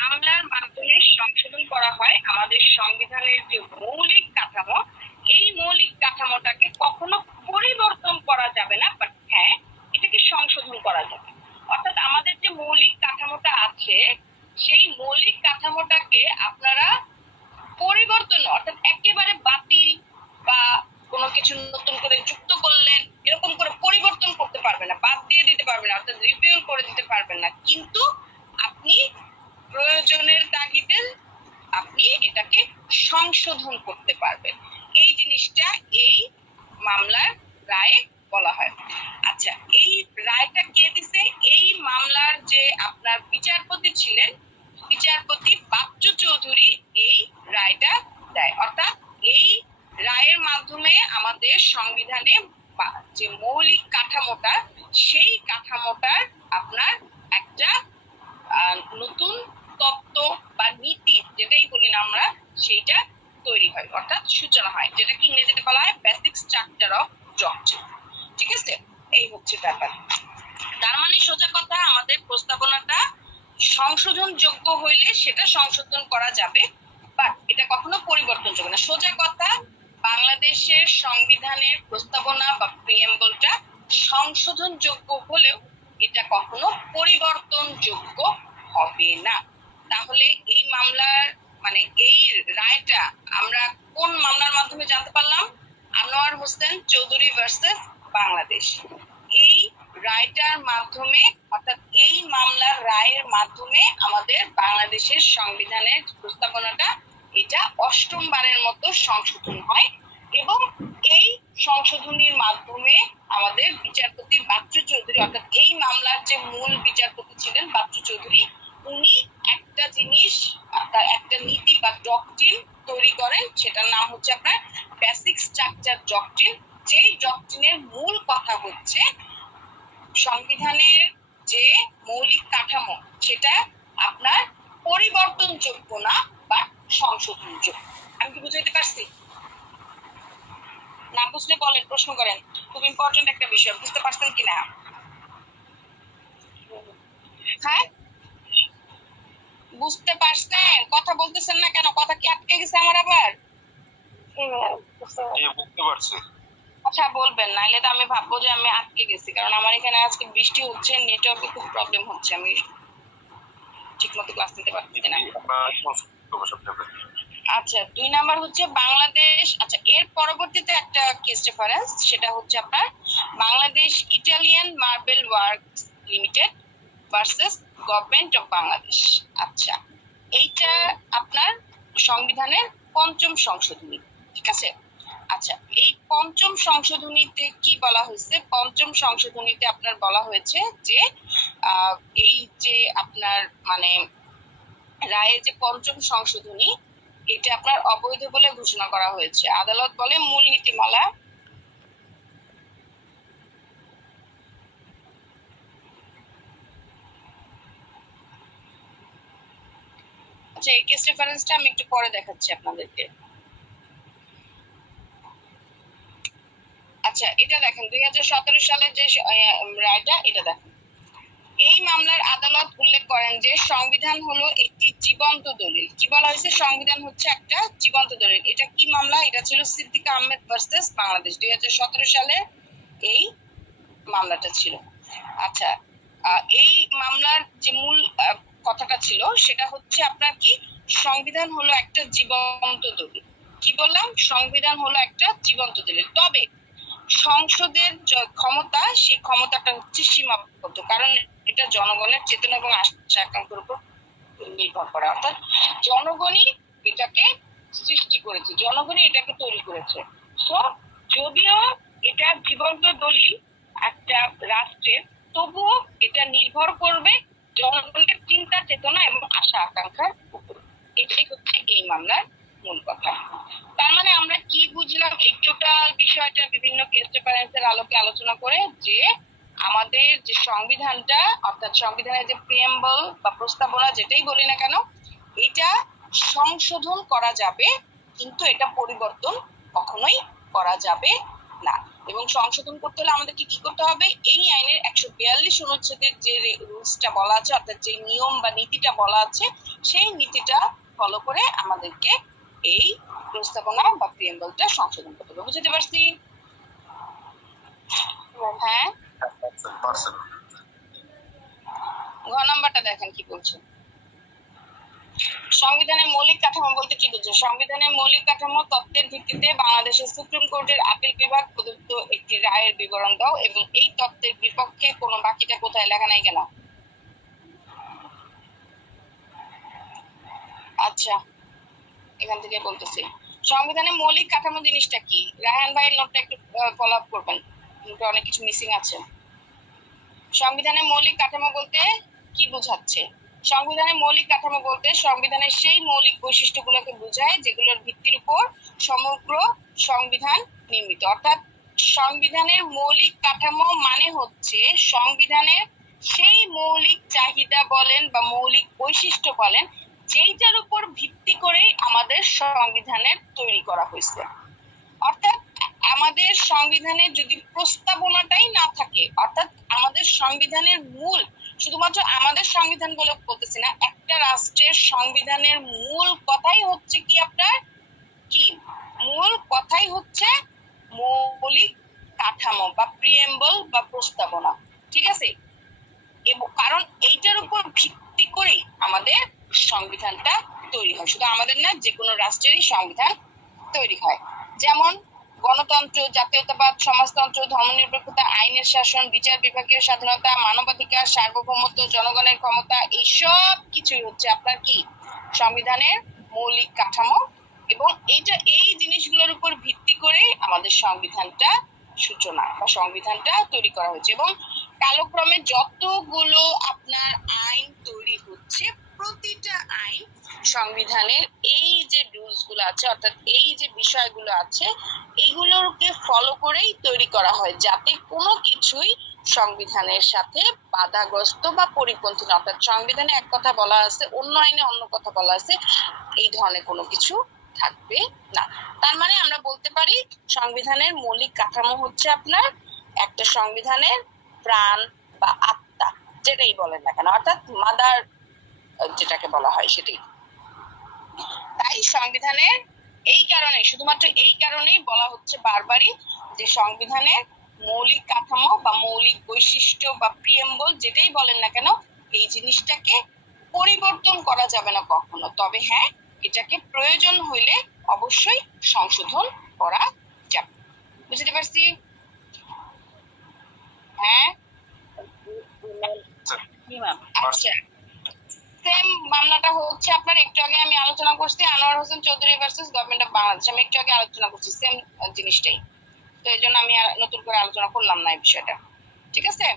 মামলার মাধ্যমে সংশোধন করা হয় আমাদের সংবিধানের যে মৌলিক কাঠামো, এই মৌলিক কাঠামোটাকে কখনো পরিবর্তন করা যাবে না, বাট হ্যাঁ এটাকে সংশোধন করা যাবে। অর্থাৎ আমাদের যে মৌলিক কাঠামোটা আছে সেই মৌলিক কাঠামোটাকে আপনারা পরিবর্তন, অর্থাৎ একেবারে বাতিল বা কোনো কিছু নতুন করে যুক্ত করলেন এরকম করে পরিবর্তন করতে পারবেন না, বাদ দিয়ে দিতে পারবেন না, অর্থাৎ রিপিল করে দিতে পারবেন না, কিন্তু আপনি প্রয়োজনের তাগিদে আপনি এটাকে সংশোধন করতে পারবেন। এই জিনিসটা এই মামলার রায়ে বলা হয়। আচ্ছা, এই রায়টা কে দিছে? এই মামলার যে আপনার বিচারপতি ছিলেন, বিচারপতি বাচ্চু চৌধুরী এই রায়টা দেয়। অর্থাৎ এই রায়ের মাধ্যমে আমাদের সংবিধানে যে মৌলিক কাঠামোটা, সেই কাঠামোটার আপনার একটা নতুন তত্ত্ব বা নীতি যেটাই বলি না আমরা, সেইটা তৈরি হয়, অর্থাৎ সূচনা হয়, যেটাকে ইংরেজিতে বলা হয় বেসিক স্ট্রাকচার অফ ডক্ট্রিন। ঠিক আছে, এই হচ্ছে ব্যাপার। তার মানে সোজা কথা, আমাদের প্রস্তাবনাটা সংশোধন যোগ্য হইলে সেটা সংশোধন করা যাবে, বাট এটা কখনো পরিবর্তনযোগ্য না। সোজা কথা, বাংলাদেশের সংবিধানের প্রস্তাবনা বা প্রিএম্বলটা সংশোধন যোগ্য হলেও এটা কখনো পরিবর্তনযোগ্য হবে না। তাহলে এই মামলার মানে এই রায়টা আমরা কোন মামলার মাধ্যমে জানতে পারলাম? আনোয়ার হোসেন চৌধুরী ভার্সেস বাংলাদেশ। এই রায়টার মাধ্যমে, অর্থাৎ এই মামলার রায়ের মাধ্যমে আমাদের বাংলাদেশের সংবিধানের প্রস্তাবনাটা এটা অষ্টম বারের মতো সংশোধন হয় এবং এই সংশোধনীর মাধ্যমে আমাদের বিচারপতি বাচ্চু চৌধুরী, অর্থাৎ এই মামলার যে মূল বিচারপতি ছিলেন বাচ্চু চৌধুরী, উনি একটা জিনিস, একটা নীতি বা ডক্ট্রিন তৈরি করেন, সেটার নাম হচ্ছে আপনার বেসিক স্ট্রাকচার ডক্ট্রিন, যেই ডক্ট্রিনের মূল কথা হচ্ছে সংবিধানের যে মৌলিক কাঠামো সেটা আপনার পরিবর্তনযোগ্য না বা সংশোধনযোগ্য। আমি কি বুঝাইতে পারছি? না বুঝলে বলেন, প্রশ্ন করেন, খুব ইম্পর্টেন্ট একটা বিষয়, বুঝতে পারছেন কিনা? হ্যাঁ বুঝতে পারছেন? কথা বলতেছেন না কেন? কথা কি আটকে গেছে আমার আবার? বুঝতে পারছি। কথা বলবেন, নাইলে তো আমি ভাববো যে আমি আটকে গেছি, কারণ আমার এখানে আজকে বৃষ্টি হচ্ছে, নেটওয়ার্কে খুব প্রবলেম হচ্ছে, আমি ঠিক মতো ক্লাস নিতে পারছি না। আচ্ছা 2 নাম্বার হচ্ছে বাংলাদেশ। আচ্ছা এর পরবর্তীতে একটা কেস রেফারেন্স, সেটা হচ্ছে আপনার Bangladesh Italian marble works limited versus government of Bangladesh. আচ্ছা এইটা আপনার সংবিধানের 5ম সংশোধনী, ঠিক আছে? আচ্ছা এই 5ম সংশোধনীতে কি বলা হয়েছে? 5ম সংশোধনীতে আপনার বলা হয়েছে যে এই যে আপনার মানে রায়ে যে 5ম সংশোধনী, এটা আপনার অবৈধ বলে ঘোষণা করা হয়েছে। আদালত বলে মূল নীতিমালা আচ্ছা এই কেস রেফারেন্সটা আমি একটু পরে দেখাচ্ছি আপনাদেরকে। আচ্ছা এটা দেখেন 2017 সালের যে রায়টা, এটা দেখেন। এই মামলার আদালত উল্লেখ করেন যে সংবিধান হলো একটি জীবন্ত দলিল। কি বলা হয়েছে? সংবিধান হচ্ছে একটা জীবন্ত দলিল। এটা কি মামলা? এটা ছিল সিদ্দিক আহমেদ ভার্সেস বাংলাদেশ, 2017 সালে এই মামলাটা ছিল। আচ্ছা এই মামলার যে মূল কথাটা ছিল সেটা হচ্ছে আপনার কি, সংবিধান হলো একটা জীবন্ত দলিল। কি বললাম? সংবিধান হলো একটা জীবন্ত দলিল, তবে সংসদের ক্ষমতা, সেই ক্ষমতাটা হচ্ছে সীমাবদ্ধ, কারণ এটা জনগণের চেতনা এবং আশা আকাঙ্ক্ষার উপর নির্ভর করে, অর্থাৎ জনগণই এটাকে সৃষ্টি করেছে, জনগণই এটাকে তৈরি করেছে। সো যদিও এটা জীবন্ত দলিল একটা রাষ্ট্রের, তবুও এটা নির্ভর করবে জনগণের চিন্তা চেতনা এবং আশা আকাঙ্ক্ষার উপর। এটাই হচ্ছে এই মামলার মূল কথা। তার মানে আমরা কি বুঝলাম এই টোটাল বিষয়টা বিভিন্ন কেস রেফারেন্সের আলোকে আলোচনা করে, যে আমাদের যে সংবিধানটা, অর্থাৎ সংবিধানের যে প্রিএম্বল বা প্রস্তাবনা যেটাই বলি না কেন, এটা সংশোধন করা যাবে, কিন্তু এটা পরিবর্তন কখনোই করা যাবে না। এবং সংশোধন করতে হলে আমাদেরকে কি করতে হবে? এই আইনের 142 অনুচ্ছেদের যে রুলসটা বলা আছে, অর্থাৎ যে নিয়ম বা নীতিটা বলা আছে, সেই নীতিটা ফলো করে আমাদেরকে এই প্রস্তাবনা বা প্রিএম্বলটা সংশোধন করতে হবে। বুঝতে পারছি? হ্যাঁ ঘ নাম্বারটা দেখেন কি বলছে। সংবিধানের মৌলিক কাঠামো বলতে কি বুঝছো? সংবিধানের মৌলিক কাঠামো তত্ত্বের ভিত্তিতে বাংলাদেশের সুপ্রিম কোর্টের আপিল বিভাগ প্রদত্ত একটি রায়ের বিবরণ দাও, এবং এই তত্ত্বের বিপক্ষে কোনো বাকিটা কোথায় লেখা নাই কেন? আচ্ছা এখান থেকে বলতেছি সংবিধানের মৌলিক কাঠামো জিনিসটা কি। রায়হান ভাইয়ের নোটটা একটু ফলো আপ করবেন, কিন্তু অনেক কিছু মিসিং আছে। সংবিধানের মৌলিক কাঠামো বলতে কি বোঝাচ্ছে? সংবিধানের মৌলিক কাঠামো বলতে সংবিধানের সেই মৌলিক বৈশিষ্ট্যগুলোকে বোঝায় যেগুলোর ভিত্তির উপর সমগ্র সংবিধান নির্মিত। অর্থাৎ সংবিধানের মৌলিক কাঠামো মানে হচ্ছে সংবিধানের সেই মৌলিক চাহিদা বলেন বা মৌলিক বৈশিষ্ট্য বলেন, যেইটার উপর ভিত্তি করেই আমাদের সংবিধানের তৈরি করা হয়েছে। অর্থাৎ আমাদের সংবিধানের যদি প্রস্তাবনাটাই না থাকে, অর্থাৎ আমাদের সংবিধানের মূল, শুধুমাত্র আমাদের সংবিধান বলে বলতেছি না, একটা রাষ্ট্রের সংবিধানের মূল কথাই হচ্ছে কি, আপনার কি মূল কথাই হচ্ছে মৌলিক কাঠামো বা প্রিএম্বল বা প্রস্তাবনা, ঠিক আছে? এবং কারণ এইটার উপর ভিত্তি করে আমাদের সংবিধানটা তৈরি হয়। শুধু আমাদের না, যে কোনো রাষ্ট্রেরই সংবিধান তৈরি হয়। যেমন গণতন্ত্র, জাতীয়তাবাদ, সমাজতন্ত্র, ধর্মনিরপেক্ষতা, আইনের শাসন, বিচার বিভাগীয় স্বাধীনতা, মানবাধিকার, সার্বভৌমত্ব, জনগণের ক্ষমতা, এই সব কিছুই হচ্ছে আপনার কি সংবিধানের মৌলিক কাঠামো। এবং এই জিনিসগুলোর উপর ভিত্তি করে আমাদের সংবিধানটা সূচনা বা সংবিধানটা তৈরি করা হয়েছে। এবং কালক্রমে যতগুলো আপনার আইন তৈরি হচ্ছে, প্রতিটা আইন সংবিধানের এই যে রুলস গুলো আছে, অর্থাৎ এই যে বিষয়গুলো আছে, এইগুলোকে ফলো করেই তৈরি করা হয়, যাতে কোনো কিছুই সংবিধানের সাথে বাধাগ্রস্ত বা পরিপন্থী না। অর্থাৎ সংবিধানে এক কথা বলা আছে, অন্য আইনে অন্য কথা বলা আছে, এই ধরনের কোনো কিছু থাকবে না। তার মানে আমরা বলতে পারি সংবিধানের মৌলিক কাঠামো হচ্ছে আপনার একটা সংবিধানের প্রাণ বা আত্মা, যেটাই বলেন না কেন, অর্থাৎ মাদার যেটাকে বলা হয় সেটাই। তাই সংবিধানের এই কারণে, শুধুমাত্র এই কারণেই বলা হচ্ছে বারবারই যে সংবিধানের মৌলিক কাঠামো বা মৌলিক বৈশিষ্ট্য বা প্রিএম্বল যেটাই বলেন না কেন, এই জিনিসটাকে পরিবর্তন করা যাবে না কখনো। তবে হ্যাঁ, এটাকে প্রয়োজন হইলে অবশ্যই সংশোধন করা যাবে। বুঝতে পারছি? হ্যাঁ, আচ্ছা। সেম মামলাটা হচ্ছে আপনার, একটু আগে আমি আলোচনা করছি Anwar Hossain Chowdhury versus government of Bangladesh, আমি একটু আগে আলোচনা করছি সেম জিনিসটাই, তো এই জন্য আমি নতুন করে আলোচনা করলাম না এই বিষয়টা। ঠিক আছে?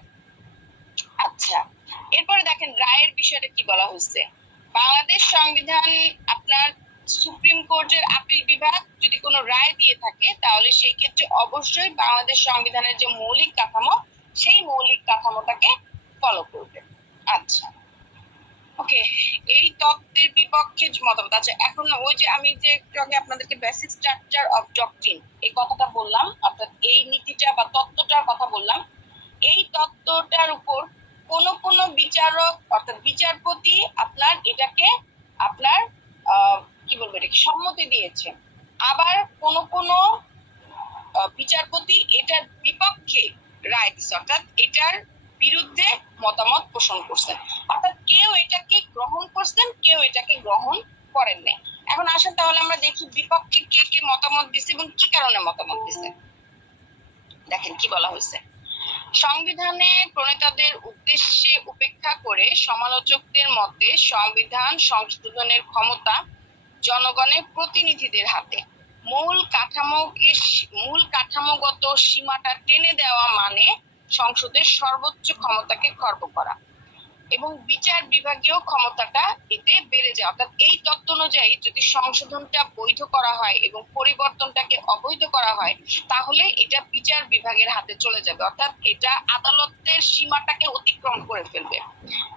আচ্ছা, এরপরে দেখেন রায়ের বিষয়টা কি বলা হয়েছে। বাংলাদেশ সংবিধান আপনার সুপ্রিম কোর্টের আপিল বিভাগ যদি কোনো রায় দিয়ে থাকে, তাহলে সেই ক্ষেত্রে অবশ্যই বাংলাদেশ সংবিধানের যে মৌলিক কাঠামো, সেই মৌলিক কাঠামোটাকে ফলো করবে। আচ্ছা, ওকে, এই তত্ত্বের বিপক্ষে মতামত। আচ্ছা, এখন ওই যে আমি যে একটু আগে আপনাদেরকে বেসিক স্ট্রাকচার অফ ডক্ট্রিন এই কথাটা বললাম, অর্থাৎ এই নীতিটা বা তত্ত্বটার কথা বললাম, এই তত্ত্বটার উপর কোন কোন বিচারক অর্থাৎ বিচারপতি আপনার এটাকে আপনার কি বলবো, এটাকে সম্মতি দিয়েছে, আবার কোন কোন বিচারপতি এটার বিপক্ষে রায় দিচ্ছে, অর্থাৎ এটার বিরুদ্ধে মতামত পোষণ করছেন। অর্থাৎ কেউ এটাকে গ্রহণ করছেন, কেউ এটাকে গ্রহণ করেন নাই। এখন আসেন তাহলে আমরা দেখি বিপক্ষে কে কে মতামত দিচ্ছে এবং কি কারণে মতামত দিচ্ছে। দেখেন কি বলা হয়েছে। সংবিধানে প্রণেতাদের উদ্দেশ্যে উপেক্ষা করে সমালোচকদের মতে সংবিধান সংশোধনের ক্ষমতা জনগণের প্রতিনিধিদের হাতে। মূল কাঠামোগত সীমাটা টেনে দেওয়া মানে সংসদের সর্বোচ্চ ক্ষমতাকে খর্ব করা এবং বিচার বিভাগীয় ক্ষমতাটা এতে বেড়ে যায়। অর্থাৎ এই তত্ত্ব অনুযায়ী যদি সংশোধনটা বৈধ করা হয় এবং পরিবর্তনটাকে অবৈধ করা হয়, তাহলে এটা বিচার বিভাগের হাতে চলে যাবে, অর্থাৎ এটা আদালতের সীমাটাকে অতিক্রম করে ফেলবে।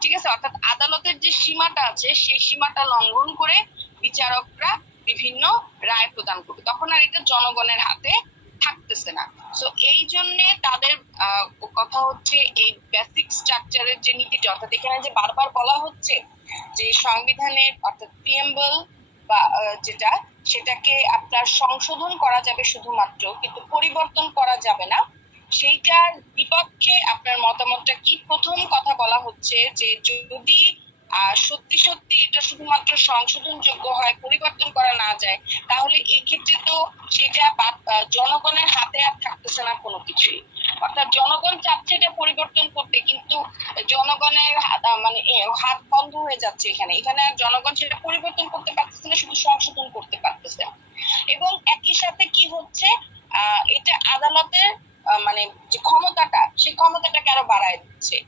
ঠিক আছে? অর্থাৎ আদালতের যে সীমাটা আছে সেই সীমাটা লঙ্ঘন করে বিচারকরা বিভিন্ন রায় প্রদান করবে, তখন আর এটা জনগণের হাতে থাকতেছে না। সো এই জন্য তাদের কথা হচ্ছে এই বেসিক স্ট্রাকচারের যে নীতিটা, অর্থাৎ এখানে যে বারবার বলা হচ্ছে যে সংবিধানের অর্থাৎ প্রিএম্বল বা যেটা, সেটাকে আপনার সংশোধন করা যাবে শুধুমাত্র, কিন্তু পরিবর্তন করা যাবে না, সেইটার বিপক্ষে আপনার মতামতটা কি। প্রথম কথা বলা হচ্ছে যে যদি সত্যি সত্যি এটা শুধুমাত্র সংশোধনযোগ্য হয়, পরিবর্তন করা না যায়, তাহলে এই ক্ষেত্রে তো সেটা জনগণের হাতে আর থাকতেছে না কোনো কিছুই। অর্থাৎ জনগণ চাচ্ছে এটা পরিবর্তন করতে, কিন্তু জনগণের মানে হাত বন্ধ হয়ে যাচ্ছে এখানে, এখানে আর জনগণ সেটা পরিবর্তন করতে পারতেছে না, শুধু সংশোধন করতে পারতেছে। এবং একই সাথে কি হচ্ছে, এটা আদালতের মানে যে ক্ষমতাটা, সেই ক্ষমতাটাকে আরো বাড়ায় দিচ্ছে।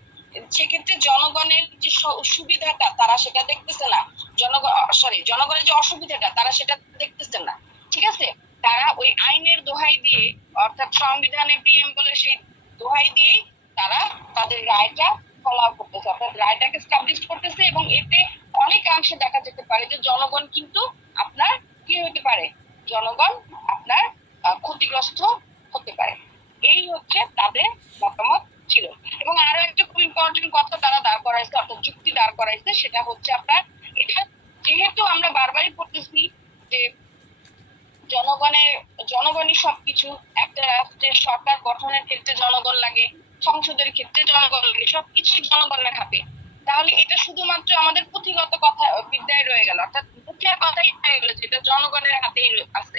সেক্ষেত্রে জনগণের যে সুবিধাটা তারা সেটা দেখতেছে না, জনগণের যে অসুবিধাটা তারা সেটা দেখতেছে না। ঠিক আছে? তারা ওই আইনের দোহাই দিয়ে, অর্থাৎ সংবিধানে প্রিএম্বলের সেই দোহাই দিয়েই তারা তাদের রায়টা ফলো করতেছে, অর্থাৎ রায়টাকে এস্টাবলিশ করতেছে, এবং এতে অনেকাংশে দেখা যেতে পারে যে জনগণ কিন্তু আপনার কি হতে পারে, জনগণ আপনার ক্ষতিগ্রস্ত হতে পারে। এই হচ্ছে তাদের মতামত ছিল। এবং আরো একটা খুব ইম্পর্টেন্ট কথা তারা দাঁড় করাইছে, অর্থাৎ যুক্তি দাঁড় করাইছে, সেটা হচ্ছে আপনার এটা যেহেতু আমরা বারবারই পড়তেছি যে জনগণই সবকিছু, একটা রাষ্ট্রের সরকার গঠনের ক্ষেত্রে জনগণ লাগে, সংসদের ক্ষেত্রে জনগণ লাগে, সবকিছুই জনগণের হাতে, তাহলে এটা শুধুমাত্র আমাদের পুঁথিগত কথা বিদ্যায় রয়ে গেল, অর্থাৎ মুখের কথাই রয়ে গেল যেটা জনগণের হাতেই আছে।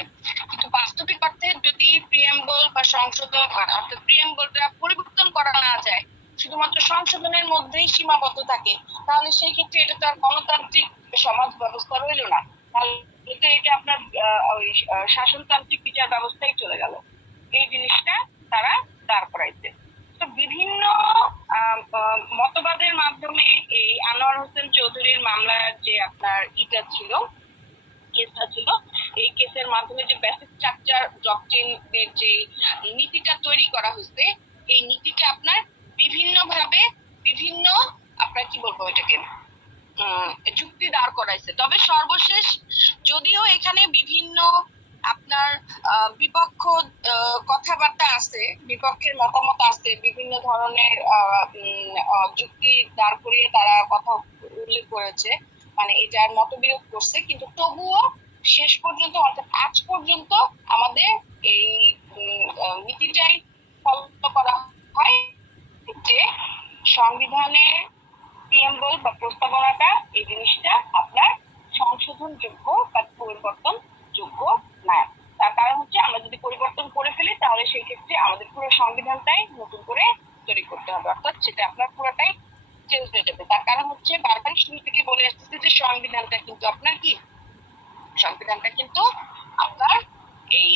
কিন্তু বাস্তবিক অর্থে যদি প্রিএম্বল বা সংশোধন অর্থাৎ প্রিএম্বলটা পরিবর্তন করা না যায়, শুধুমাত্র সংশোধনের মধ্যেই সীমাবদ্ধ থাকে, তাহলে সেই ক্ষেত্রে এটা তো আর গণতান্ত্রিক সমাজ ব্যবস্থা রইল না, তাহলে এটা আপনার ওই শাসনতান্ত্রিক বিচার ব্যবস্থায় চলে গেল। এই জিনিসটা তারা দাঁড় করাইছে। তো বিভিন্ন মতবাদের মাধ্যমে এই আনোয়ার হোসেন চৌধুরীর মামলার যে আপনার কেসটা ছিল, এই কেসের মাধ্যমে যে বেসিক স্ট্রাকচার ডক্ট্রিনের যে নীতিটা তৈরি করা হয়েছে, এই নীতিটা আপনার বিভিন্ন আপনার কি বলবো এটাকে যুক্তি দাঁড় করাইছে। তবে সর্বশেষ যদিও এখানে বিভিন্ন আপনার বিপক্ষ কথাবার্তা আছে, বিপক্ষের মতামত আছে, বিভিন্ন ধরনের যুক্তি দাঁড় করিয়ে তারা কথা উল্লেখ করেছে, মানে এটার মতবিরোধ করছে, কিন্তু তবুও শেষ পর্যন্ত অর্থাৎ আজ পর্যন্ত আমাদের এই নীতিটাই ফলো করা হয় যে সংবিধানের প্রিয়াম্বল বা প্রস্তাবনাটা এই জিনিসটা আপনার সংশোধনযোগ্য বা পরিবর্তন যোগ্য না। তার কারণ হচ্ছে আমরা যদি পরিবর্তন করে ফেলি তাহলে সেই ক্ষেত্রে আমাদের পুরো সংবিধানটাই নতুন করে তৈরি করতে হবে, অর্থাৎ সেটা আপনার পুরোটাই চেঞ্জ হয়ে যাবে। তার কারণ হচ্ছে বারবার শুরু থেকে বলে আসতেছে যে সংবিধানটা কিন্তু আপনার এই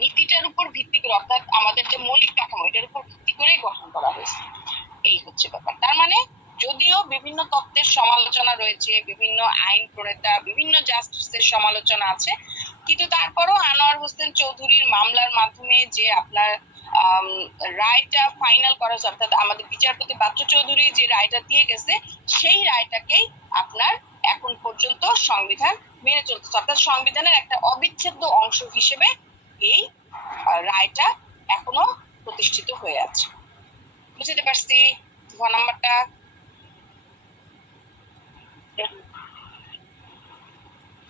নীতিটার উপর ভিত্তি করে, অর্থাৎ আমাদের যে মৌলিক কাঠামো এটার উপর ভিত্তি করেই গঠন করা হয়েছে। এই হচ্ছে ব্যাপার। তার মানে যদিও বিভিন্ন তত্ত্বের সমালোচনা রয়েছে, বিভিন্ন আইন প্রণেতা, বিভিন্ন জাস্টিসের সমালোচনা আছে, কিন্তু তারপরও আনোয়ার হোসেন চৌধুরীর মামলার মাধ্যমে যে আপনার রায়টা ফাইনাল করা হয়েছে, অর্থাৎ আমাদের বিচারপতি বাচ্চু চৌধুরী যে রায়টা দিয়ে গেছে, সেই রায়টাকেই আপনার এখন পর্যন্ত সংবিধান মেনে চলতেছে, অর্থাৎ সংবিধানের একটা অবিচ্ছেদ্য অংশ হিসেবে এই রায়টা এখনো প্রতিষ্ঠিত হয়ে আছে। বুঝতে পারছি ঘ নাম্বারটা?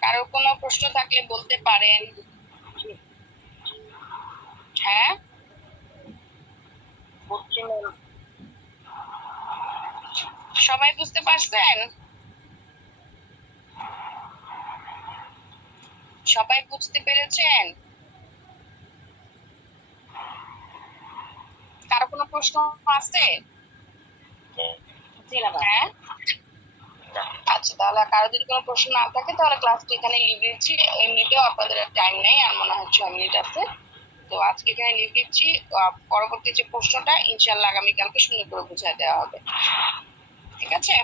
কারো কোনো প্রশ্ন থাকলে বলতে পারেন। হ্যাঁ, সবাই বুঝতে পারছেন? সবাই বুঝতে পেরেছেন? কারো কোনো প্রশ্ন আছে? হ্যাঁ, আচ্ছা, তাহলে কারো যদি কোনো প্রশ্ন না থাকে তাহলে ক্লাসটি এখানে লিভ দিচ্ছি। এমনিতেও আপনাদের টাইম নেই, আর মনে হয় 6 মিনিট আছে, তো আজকে এখানে লিভ দিচ্ছি। পরবর্তী যে প্রশ্নটা ইনশাল্লাহ আগামীকালকে সুন্দর করে বুঝিয়ে দেওয়া হবে। ঠিক আছে?